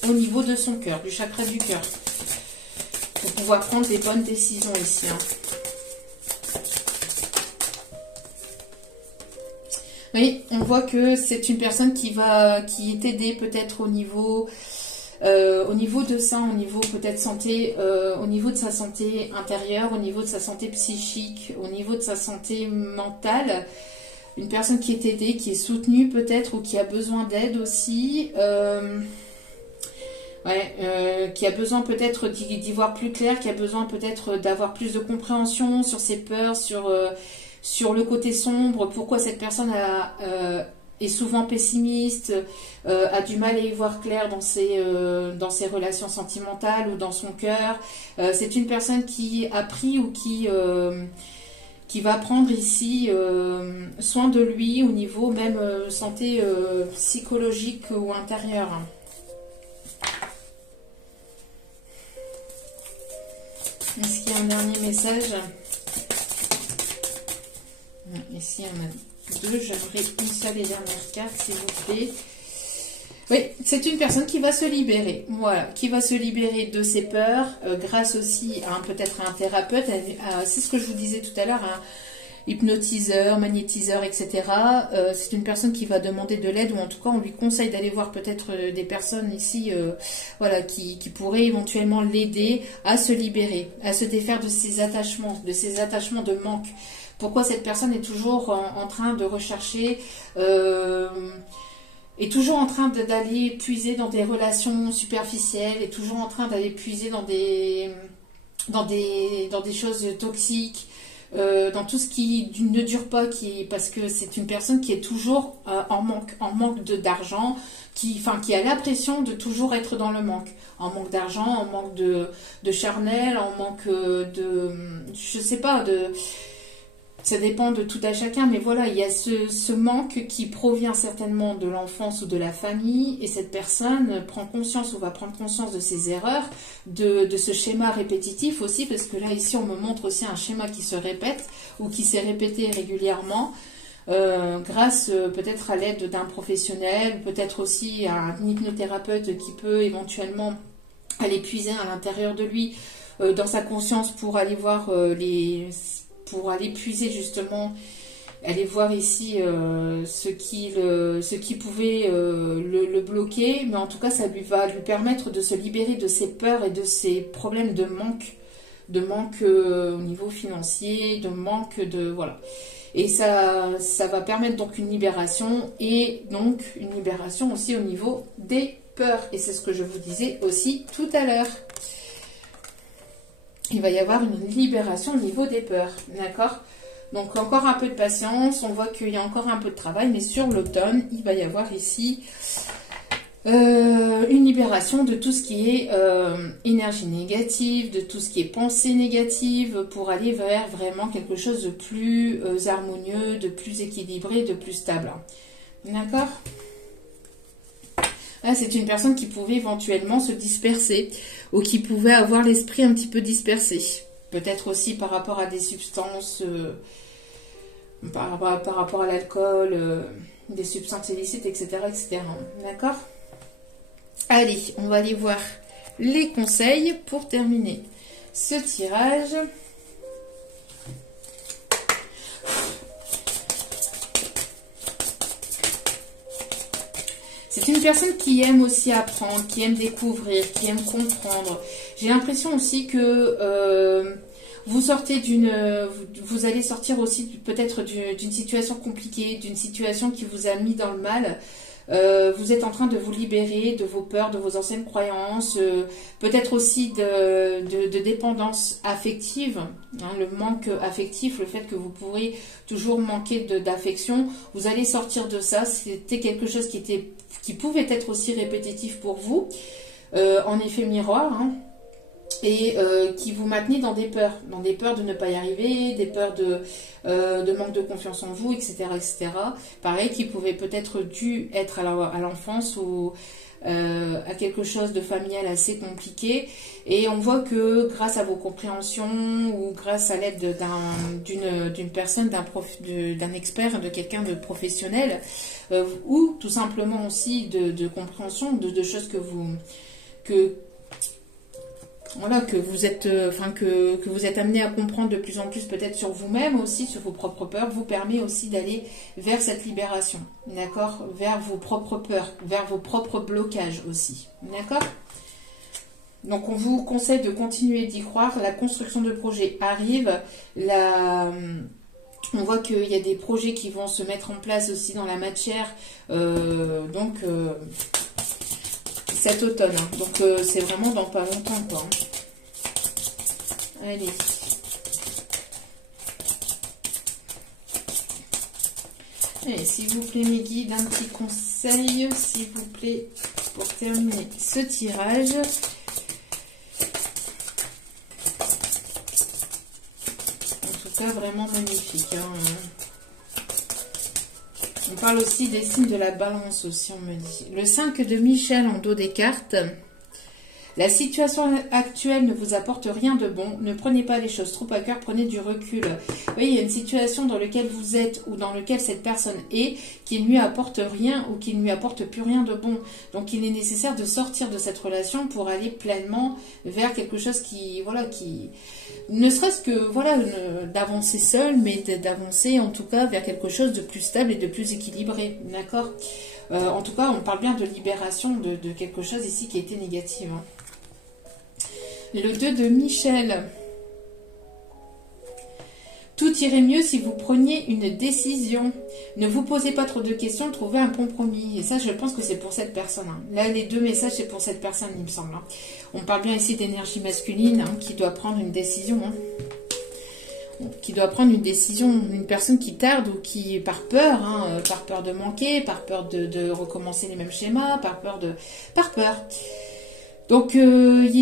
au niveau de son cœur, du chakra du cœur, pour pouvoir prendre des bonnes décisions ici, hein. Oui, on voit que c'est une personne qui est aidée peut-être au niveau de ça, au niveau peut-être santé, au niveau de sa santé intérieure, au niveau de sa santé psychique, au niveau de sa santé mentale. Une personne qui est aidée, qui est soutenue peut-être, ou qui a besoin d'aide aussi, qui a besoin peut-être d'y voir plus clair, qui a besoin peut-être d'avoir plus de compréhension sur ses peurs, sur le côté sombre, pourquoi cette personne est souvent pessimiste, a du mal à y voir clair dans ses relations sentimentales ou dans son cœur. C'est une personne qui a pris ou qui va prendre ici soin de lui au niveau même santé psychologique ou intérieure. Est-ce qu'il y a un dernier message? Ici, on a deux. J'aimerais une seule et dernière carte, s'il vous plaît. Oui, c'est une personne qui va se libérer. Voilà, qui va se libérer de ses peurs, grâce aussi à peut-être un thérapeute. C'est ce que je vous disais tout à l'heure, un hypnotiseur, magnétiseur, etc. C'est une personne qui va demander de l'aide, ou en tout cas, on lui conseille d'aller voir peut-être des personnes ici, voilà, qui pourraient éventuellement l'aider à se libérer, à se défaire de ses attachements de manque. Pourquoi cette personne est toujours en train de rechercher, est toujours en train d'aller puiser dans des relations superficielles, est toujours en train d'aller puiser dans des choses toxiques, dans tout ce qui ne dure pas, parce que c'est une personne qui est toujours en manque d'argent, qui a l'impression de toujours être dans le manque, en manque d'argent, en manque de charnel, en manque je sais pas, Ça dépend de tout à chacun, mais voilà, il y a ce manque qui provient certainement de l'enfance ou de la famille, et cette personne prend conscience ou va prendre conscience de ses erreurs, de ce schéma répétitif aussi, parce que là, ici, on me montre aussi un schéma qui se répète, ou qui s'est répété régulièrement, grâce peut-être à l'aide d'un professionnel, peut-être aussi à un hypnothérapeute qui peut éventuellement aller puiser à l'intérieur de lui, dans sa conscience pour aller voir pour aller puiser justement, aller voir ici ce qui pouvait le bloquer, mais en tout cas ça va lui permettre de se libérer de ses peurs et de ses problèmes de manque au niveau financier, de manque de voilà. Et ça va permettre donc une libération, et donc une libération aussi au niveau des peurs. Et c'est ce que je vous disais aussi tout à l'heure. Il va y avoir une libération au niveau des peurs, d'accord? Donc encore un peu de patience, on voit qu'il y a encore un peu de travail, mais sur l'automne, il va y avoir ici une libération de tout ce qui est énergie négative, de tout ce qui est pensée négative, pour aller vers vraiment quelque chose de plus harmonieux, de plus équilibré, de plus stable. D'accord? Là, c'est une personne qui pouvait éventuellement se disperser, ou qui pouvait avoir l'esprit un petit peu dispersé. Peut-être aussi par rapport à des substances, par rapport à l'alcool, des substances illicites, etc. etc. D'accord? Allez, on va aller voir les conseils pour terminer ce tirage. C'est une personne qui aime aussi apprendre, qui aime découvrir, qui aime comprendre. J'ai l'impression aussi que vous allez sortir aussi peut-être d'une situation compliquée, d'une situation qui vous a mis dans le mal. Vous êtes en train de vous libérer de vos peurs, de vos anciennes croyances, peut-être aussi de dépendance affective, hein, le manque affectif, le fait que vous pourrez toujours manquer d'affection. Vous allez sortir de ça. C'était quelque chose qui pouvait être aussi répétitif pour vous, en effet miroir, hein, et qui vous maintenait dans des peurs de ne pas y arriver, des peurs de manque de confiance en vous, etc. etc. Pareil, qui pouvait peut-être dû être à l'enfance ou à quelque chose de familial assez compliqué. Et on voit que grâce à vos compréhensions, ou grâce à l'aide d'une personne, d'un expert, de quelqu'un de professionnel, ou tout simplement aussi de compréhension de choses que vous êtes que vous êtes amené à comprendre de plus en plus, peut-être sur vous-même aussi, sur vos propres peurs, vous permet aussi d'aller vers cette libération, d'accord, vers vos propres peurs, vers vos propres blocages aussi, d'accord. Donc on vous conseille de continuer d'y croire. La construction de projets arrive. On voit qu'il y a des projets qui vont se mettre en place aussi dans la matière. Cet automne. Hein. Donc c'est vraiment dans pas longtemps, quoi. Allez. Allez, s'il vous plaît, mes guides, un petit conseil, s'il vous plaît, pour terminer ce tirage. Vraiment magnifique, hein. On parle aussi des signes de la balance aussi, on me dit. Le 5 de Michel en dos des cartes. La situation actuelle ne vous apporte rien de bon. Ne prenez pas les choses trop à cœur, prenez du recul. Vous voyez, il y a une situation dans laquelle vous êtes, ou dans laquelle cette personne est, qui ne lui apporte rien, ou qui ne lui apporte plus rien de bon. Donc il est nécessaire de sortir de cette relation pour aller pleinement vers quelque chose qui ne serait-ce que, d'avancer seul, mais d'avancer en tout cas vers quelque chose de plus stable et de plus équilibré, d'accord. En tout cas, on parle bien de libération de quelque chose ici qui a été négatif, hein. Le 2 de Michel. Tout irait mieux si vous preniez une décision. Ne vous posez pas trop de questions, trouvez un compromis. Et ça, je pense que c'est pour cette personne, hein. Là, les deux messages, c'est pour cette personne, il me semble, hein. On parle bien ici d'énergie masculine, hein, qui doit prendre une décision, hein. Qui doit prendre une décision, une personne qui tarde, ou qui, par peur, hein, par peur de manquer, par peur de recommencer les mêmes schémas, par peur. Donc, il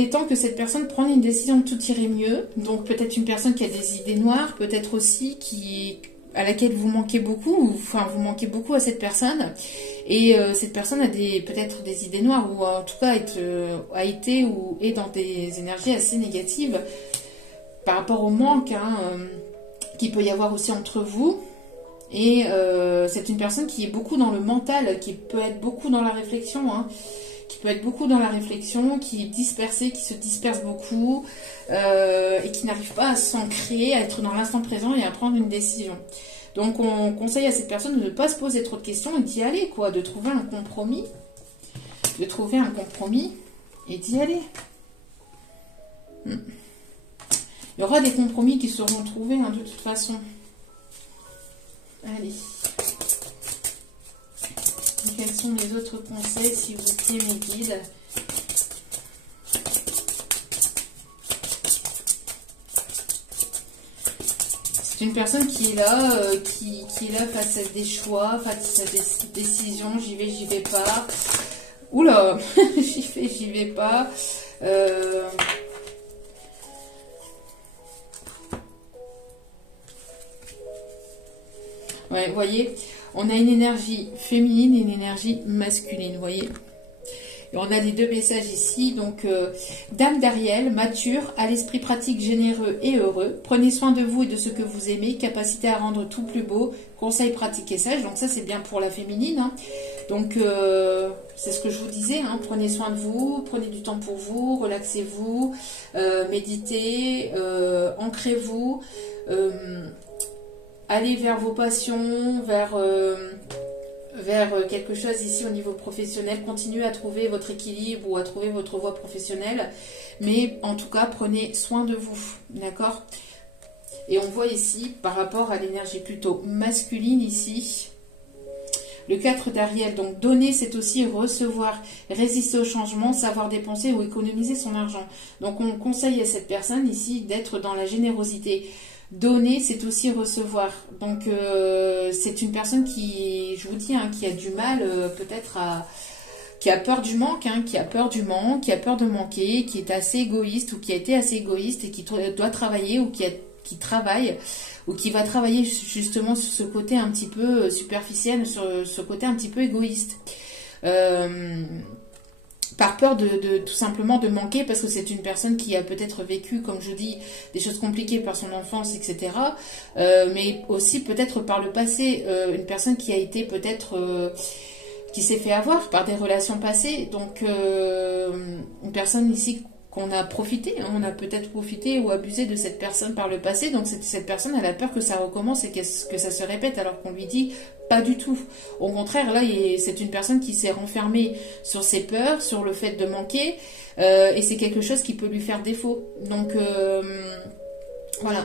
est temps que cette personne prenne une décision, tout irait mieux. Donc, peut-être une personne qui a des idées noires, peut-être aussi à laquelle vous manquez beaucoup, ou, enfin, vous manquez beaucoup à cette personne. Et cette personne a peut-être des idées noires, ou en tout cas a été ou est dans des énergies assez négatives par rapport au manque qu'il peut y avoir aussi entre vous. Et c'est une personne qui est beaucoup dans le mental, qui peut être beaucoup dans la réflexion, qui est dispersée, qui se disperse beaucoup, et qui n'arrive pas à s'ancrer, à être dans l'instant présent et à prendre une décision. Donc on conseille à cette personne de ne pas se poser trop de questions et d'y aller, quoi, de trouver un compromis, et d'y aller. Il y aura des compromis qui seront trouvés de toute façon. Allez. Quels sont les autres conseils, s'il vous plaît, mes guides? C'est une personne qui est là, qui est là face à des choix, face à des décisions. J'y vais pas. Oula, j'y vais pas. Ouais, vous voyez, on a une énergie féminine et une énergie masculine, vous voyez. Et on a les deux messages ici, donc Dame d'Ariel, mature, à l'esprit pratique, généreux et heureux. Prenez soin de vous et de ce que vous aimez, capacité à rendre tout plus beau, conseil pratique et sage. Donc ça, c'est bien pour la féminine. Donc c'est ce que je vous disais, prenez soin de vous, prenez du temps pour vous, relaxez-vous, méditez, ancrez-vous, allez vers vos passions, vers quelque chose ici au niveau professionnel. Continuez à trouver votre équilibre ou à trouver votre voie professionnelle. Mais en tout cas, prenez soin de vous. D'accord? Et on voit ici, par rapport à l'énergie plutôt masculine ici, le 4 d'Ariel. Donc, donner, c'est aussi recevoir, résister au changement, savoir dépenser ou économiser son argent. Donc, on conseille à cette personne ici d'être dans la générosité. Donner, c'est aussi recevoir. Donc, c'est une personne qui, je vous dis, qui a du mal peut-être qui a peur du manque, qui a peur du manque, qui a peur de manquer, qui est assez égoïste ou qui a été assez égoïste et qui doit travailler ou qui travaille ou qui va travailler justement sur ce côté un petit peu superficiel, sur ce côté un petit peu égoïste. Par peur de tout simplement de manquer, parce que c'est une personne qui a peut-être vécu, comme je dis, des choses compliquées par son enfance, etc. Mais aussi peut-être par le passé, une personne qui a été peut-être... qui s'est fait avoir par des relations passées. Donc, une personne ici qu'on a profité, on a peut-être profité ou abusé de cette personne par le passé. Donc, cette personne, elle a peur que ça recommence et que ça se répète, alors qu'on lui dit pas du tout. Au contraire, là, c'est une personne qui s'est renfermée sur ses peurs, sur le fait de manquer, et c'est quelque chose qui peut lui faire défaut. Donc, voilà.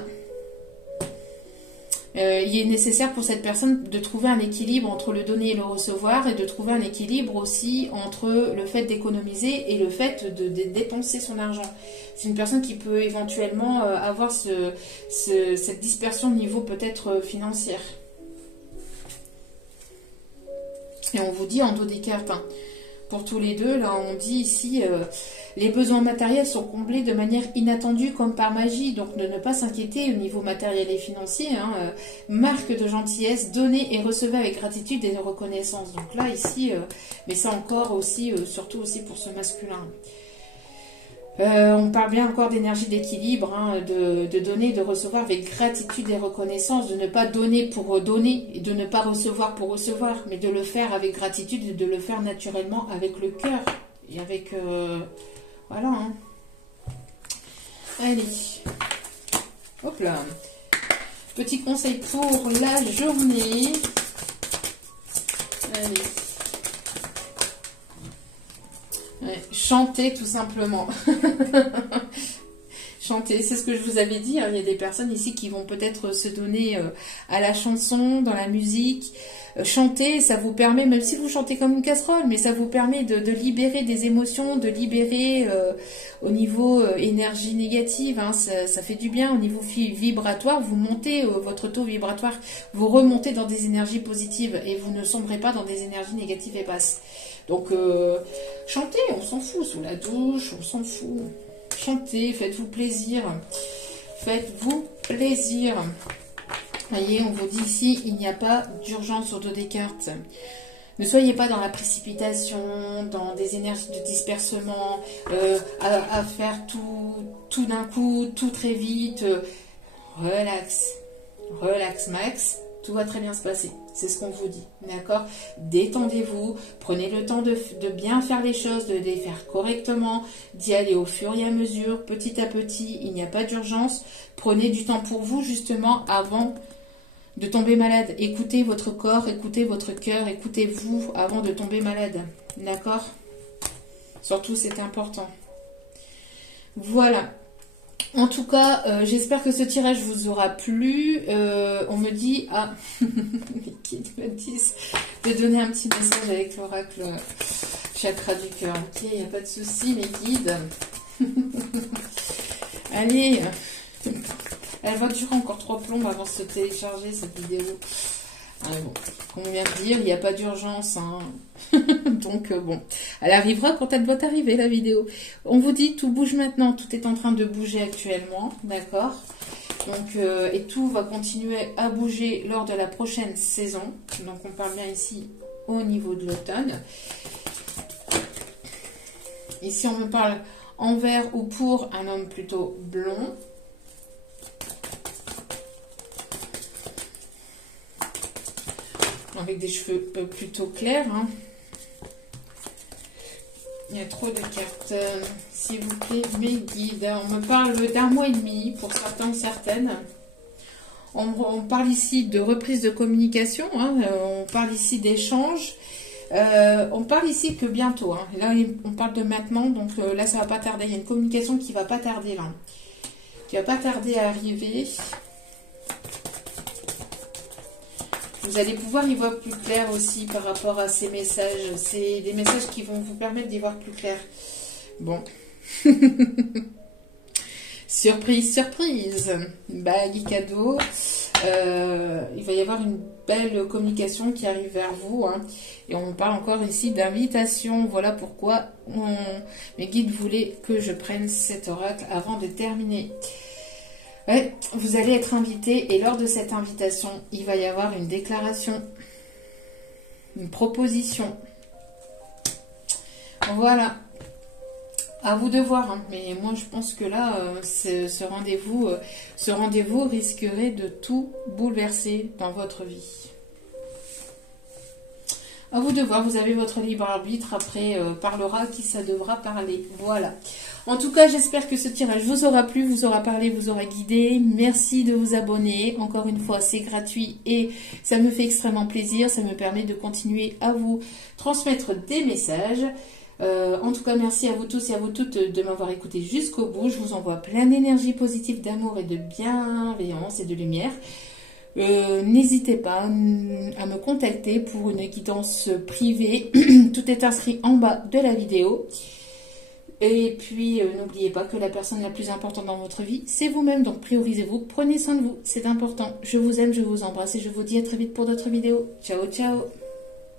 Il est nécessaire pour cette personne de trouver un équilibre entre le donner et le recevoir, et de trouver un équilibre aussi entre le fait d'économiser et le fait de dépenser son argent. C'est une personne qui peut éventuellement avoir cette dispersion au niveau peut-être financière. Et on vous dit en dos des cartes, pour tous les deux, là on dit ici, les besoins matériels sont comblés de manière inattendue comme par magie, donc de ne pas s'inquiéter au niveau matériel et financier. Marque de gentillesse, donnez et recevez avec gratitude et reconnaissance. Donc là ici, mais ça encore aussi, surtout aussi pour ce masculin. On parle bien encore d'énergie d'équilibre, de donner, de recevoir avec gratitude et reconnaissance, de ne pas donner pour donner et de ne pas recevoir pour recevoir, mais de le faire avec gratitude et de le faire naturellement avec le cœur et avec... voilà. Allez. Hop là. Petit conseil pour la journée. Allez. Ouais, chanter tout simplement. Chanter, c'est ce que je vous avais dit. Il y a des personnes ici qui vont peut-être se donner à la chanson, dans la musique. Chanter, ça vous permet, même si vous chantez comme une casserole, mais ça vous permet de libérer des émotions, de libérer au niveau énergie négative. Ça fait du bien. Au niveau vibratoire, vous montez votre taux vibratoire, vous remontez dans des énergies positives et vous ne sombrez pas dans des énergies négatives et basses. Donc, chantez, on s'en fout. Sous la douche, on s'en fout. Chantez, faites-vous plaisir. Faites-vous plaisir. Voyez, on vous dit ici, il n'y a pas d'urgence au dos des cartes. Ne soyez pas dans la précipitation, dans des énergies de dispersement, à faire tout d'un coup, tout très vite. Relax. Relax, max. Tout va très bien se passer. C'est ce qu'on vous dit. D'accord? Détendez-vous. Prenez le temps de bien faire les choses, de les faire correctement, d'y aller au fur et à mesure, petit à petit. Il n'y a pas d'urgence. Prenez du temps pour vous, justement, avant de tomber malade. Écoutez votre corps, écoutez votre cœur, écoutez-vous avant de tomber malade. D'accord? Surtout, c'est important. Voilà. En tout cas, j'espère que ce tirage vous aura plu. On me dit, qui me disent de donner un petit message avec l'oracle chakra du cœur. Ok, il n'y a pas de souci, mes guides. Allez, elle va durer encore 3 plombes avant de se télécharger cette vidéo. Bon, comme on vient de dire, il n'y a pas d'urgence. Hein. Donc, bon, elle arrivera quand elle doit arriver, la vidéo. On vous dit, tout bouge maintenant. Tout est en train de bouger actuellement. D'accord? Donc, et tout va continuer à bouger lors de la prochaine saison. Donc, on parle bien ici au niveau de l'automne. Ici, on me parle envers ou pour un homme plutôt blond. Avec des cheveux plutôt clairs. Hein. Il y a trop de cartes. S'il vous plaît, mes guides. On me parle d'un mois et demi pour certains ou certaines. On parle ici de reprise de communication. Hein. On parle ici d'échange. On parle ici que bientôt. Hein. Là, on parle de maintenant. Donc là, ça va pas tarder. Il y a une communication qui va pas tarder là. Qui va pas tarder à arriver. Vous allez pouvoir y voir plus clair aussi par rapport à ces messages. C'est des messages qui vont vous permettre d'y voir plus clair. Bon. Surprise, surprise. Bague cadeau. Il va y avoir une belle communication qui arrive vers vous. Hein. Et on parle encore ici d'invitation. Voilà pourquoi mes guides voulaient que je prenne cet oracle avant de terminer. Ouais, vous allez être invité et lors de cette invitation, il va y avoir une déclaration, une proposition. Voilà, à vous de voir. Hein. Mais moi, je pense que là, ce rendez-vous risquerait de tout bouleverser dans votre vie. À vous de voir, vous avez votre libre arbitre. Après, parlera qui ça devra parler. Voilà. En tout cas, j'espère que ce tirage vous aura plu, vous aura parlé, vous aura guidé. Merci de vous abonner. Encore une fois, c'est gratuit et ça me fait extrêmement plaisir. Ça me permet de continuer à vous transmettre des messages. En tout cas, merci à vous tous et à vous toutes de m'avoir écouté jusqu'au bout. Je vous envoie plein d'énergie positive, d'amour et de bienveillance et de lumière. N'hésitez pas à me contacter pour une guidance privée. Tout est inscrit en bas de la vidéo. Et puis, n'oubliez pas que la personne la plus importante dans votre vie, c'est vous-même. Donc, priorisez-vous, prenez soin de vous, c'est important. Je vous aime, je vous embrasse et je vous dis à très vite pour d'autres vidéos. Ciao, ciao!